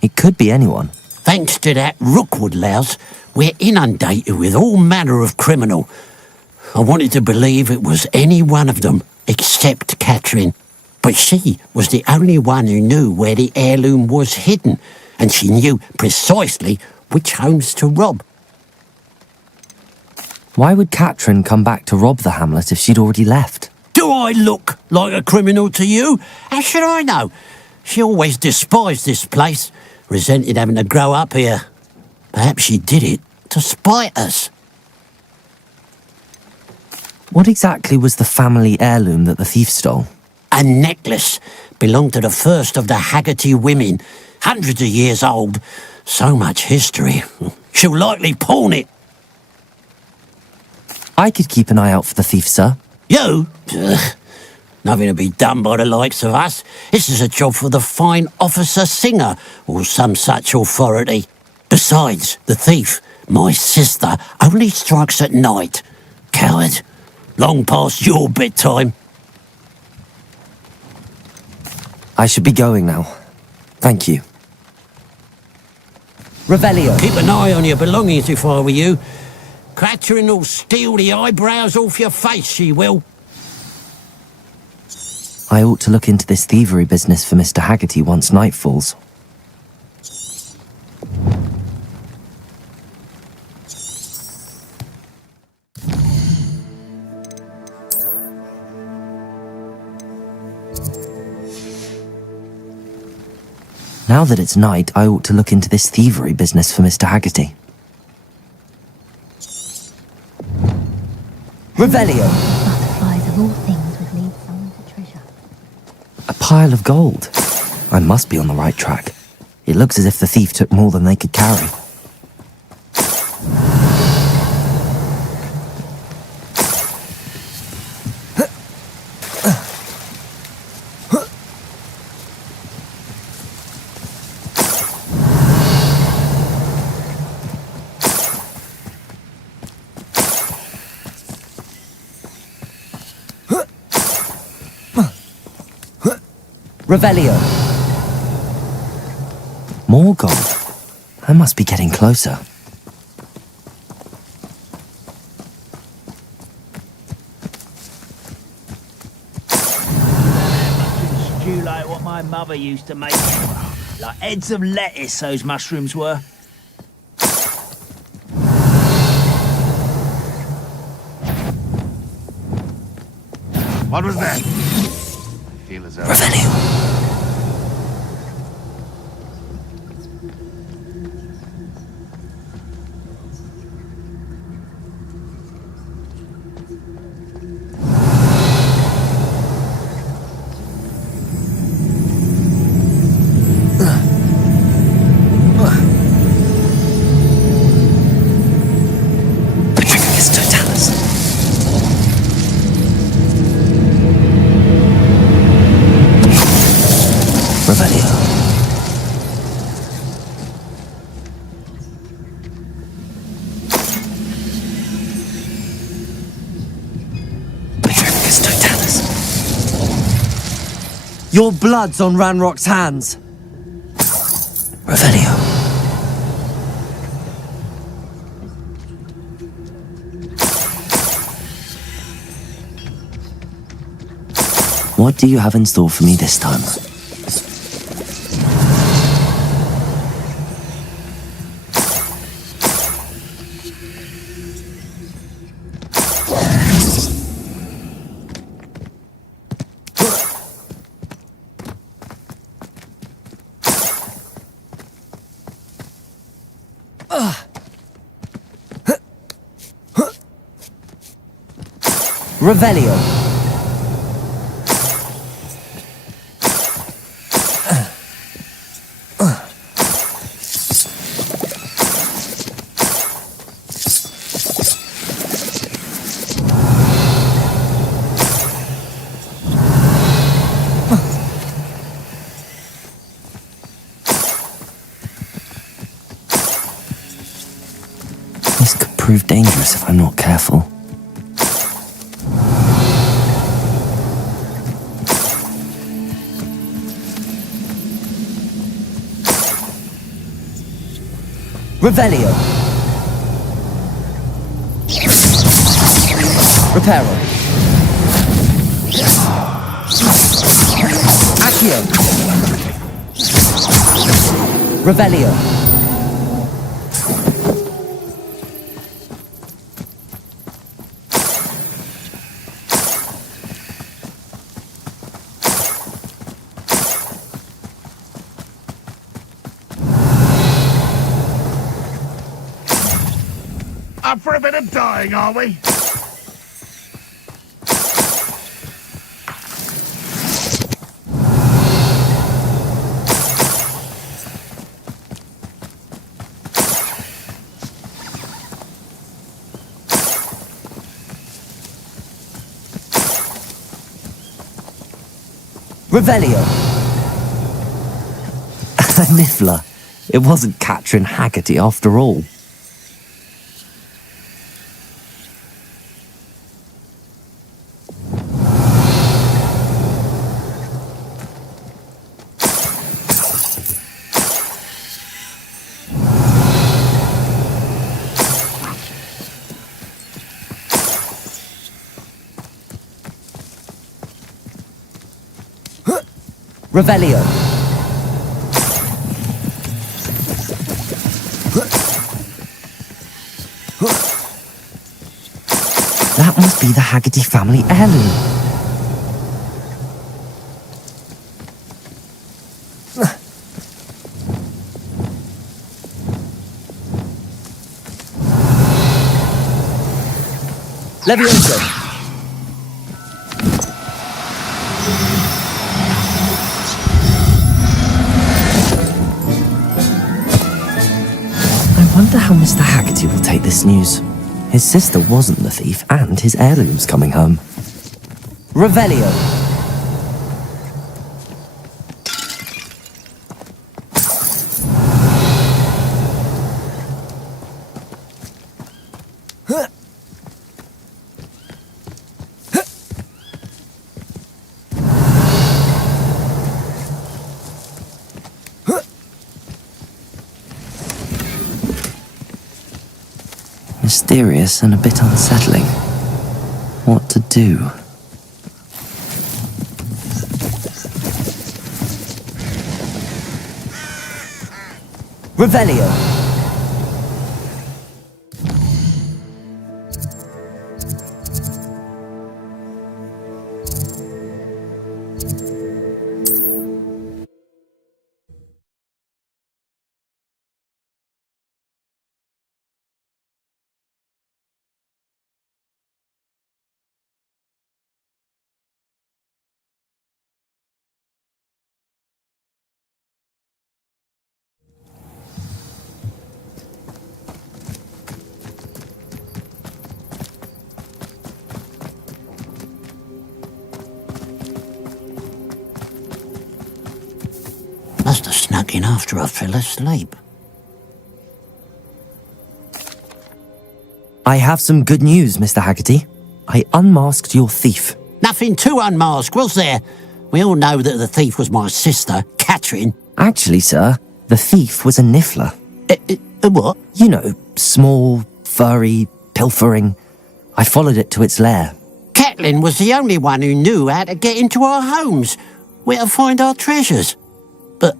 It could be anyone. Thanks to that Rookwood louse, we're inundated with all manner of criminal. I wanted to believe it was any one of them, except Catherine. But she was the only one who knew where the heirloom was hidden, and she knew precisely which homes to rob. Why would Catherine come back to rob the hamlet if she'd already left? Do I look like a criminal to you? How should I know? She always despised this place, resented having to grow up here. Perhaps she did it to spite us. What exactly was the family heirloom that the thief stole? A necklace belonged to the first of the Haggerty women, hundreds of years old. So much history. She'll likely pawn it. I could keep an eye out for the thief, sir. You? Ugh. Nothing to be done by the likes of us. This is a job for the fine officer Singer, or some such authority. Besides, the thief, my sister, only strikes at night. Coward. Long past your bedtime. I should be going now. Thank you. Revelio. Keep an eye on your belongings if I were you. Catherine will steal the eyebrows off your face, she will. I ought to look into this thievery business for Mr. Haggerty once night falls. Now that it's night, I ought to look into this thievery business for Mr. Haggerty. Revelio. Butterflies of all things would lead someone to treasure. A pile of gold. I must be on the right track. It looks as if the thief took more than they could carry. Revelio. More gold. I must be getting closer. Stew like what my mother used to make. Like heads of lettuce, those mushrooms were. What was that? Feel as though... Revelio. Your blood's on Ranrock's hands. Revelio. What do you have in store for me this time? Revelio. This could prove dangerous if I'm not careful. Revelio. Reparo. Accio. Revelio. Up for a bit of dying, are we? Revelio. A niffler. It wasn't Catherine Haggerty after all. Revelio. That must be the Haggerty family heirloom. Levioso. I wonder how Mr. Haggerty will take this news. His sister wasn't the thief, and his heirloom's coming home. Revelio. Mysterious and a bit unsettling. What to do? Revelio. Must have snuck in after I fell asleep. I have some good news, Mr. Haggerty. I unmasked your thief. Nothing to unmask, was there? We all know that the thief was my sister, Catherine. Actually, sir, the thief was a niffler. What? You know, small, furry, pilfering. I followed it to its lair. Catelyn was the only one who knew how to get into our homes, where to find our treasures. But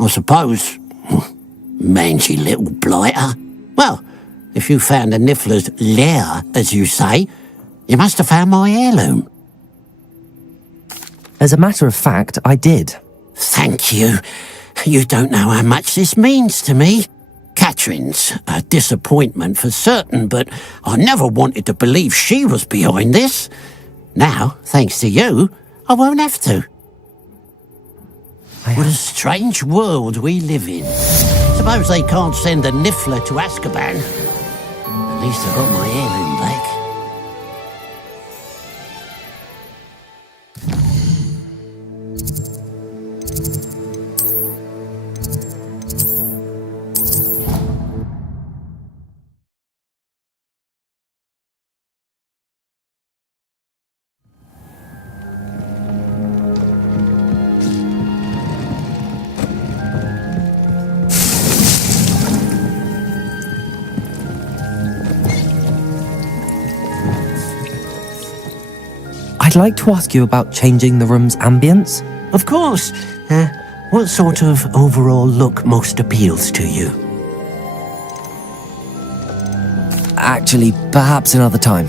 I suppose, mangy little blighter. Well, if you found the niffler's lair, as you say, you must have found my heirloom. As a matter of fact, I did. Thank you. You don't know how much this means to me. Catherine's a disappointment for certain, but I never wanted to believe she was behind this. Now, thanks to you, I won't have to. What a strange world we live in. Suppose they can't send a niffler to Azkaban. At least I got my heirloom back. I'd like to ask you about changing the room's ambience. Of course. What sort of overall look most appeals to you? Actually, perhaps another time.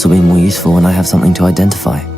This will be more useful when I have something to identify.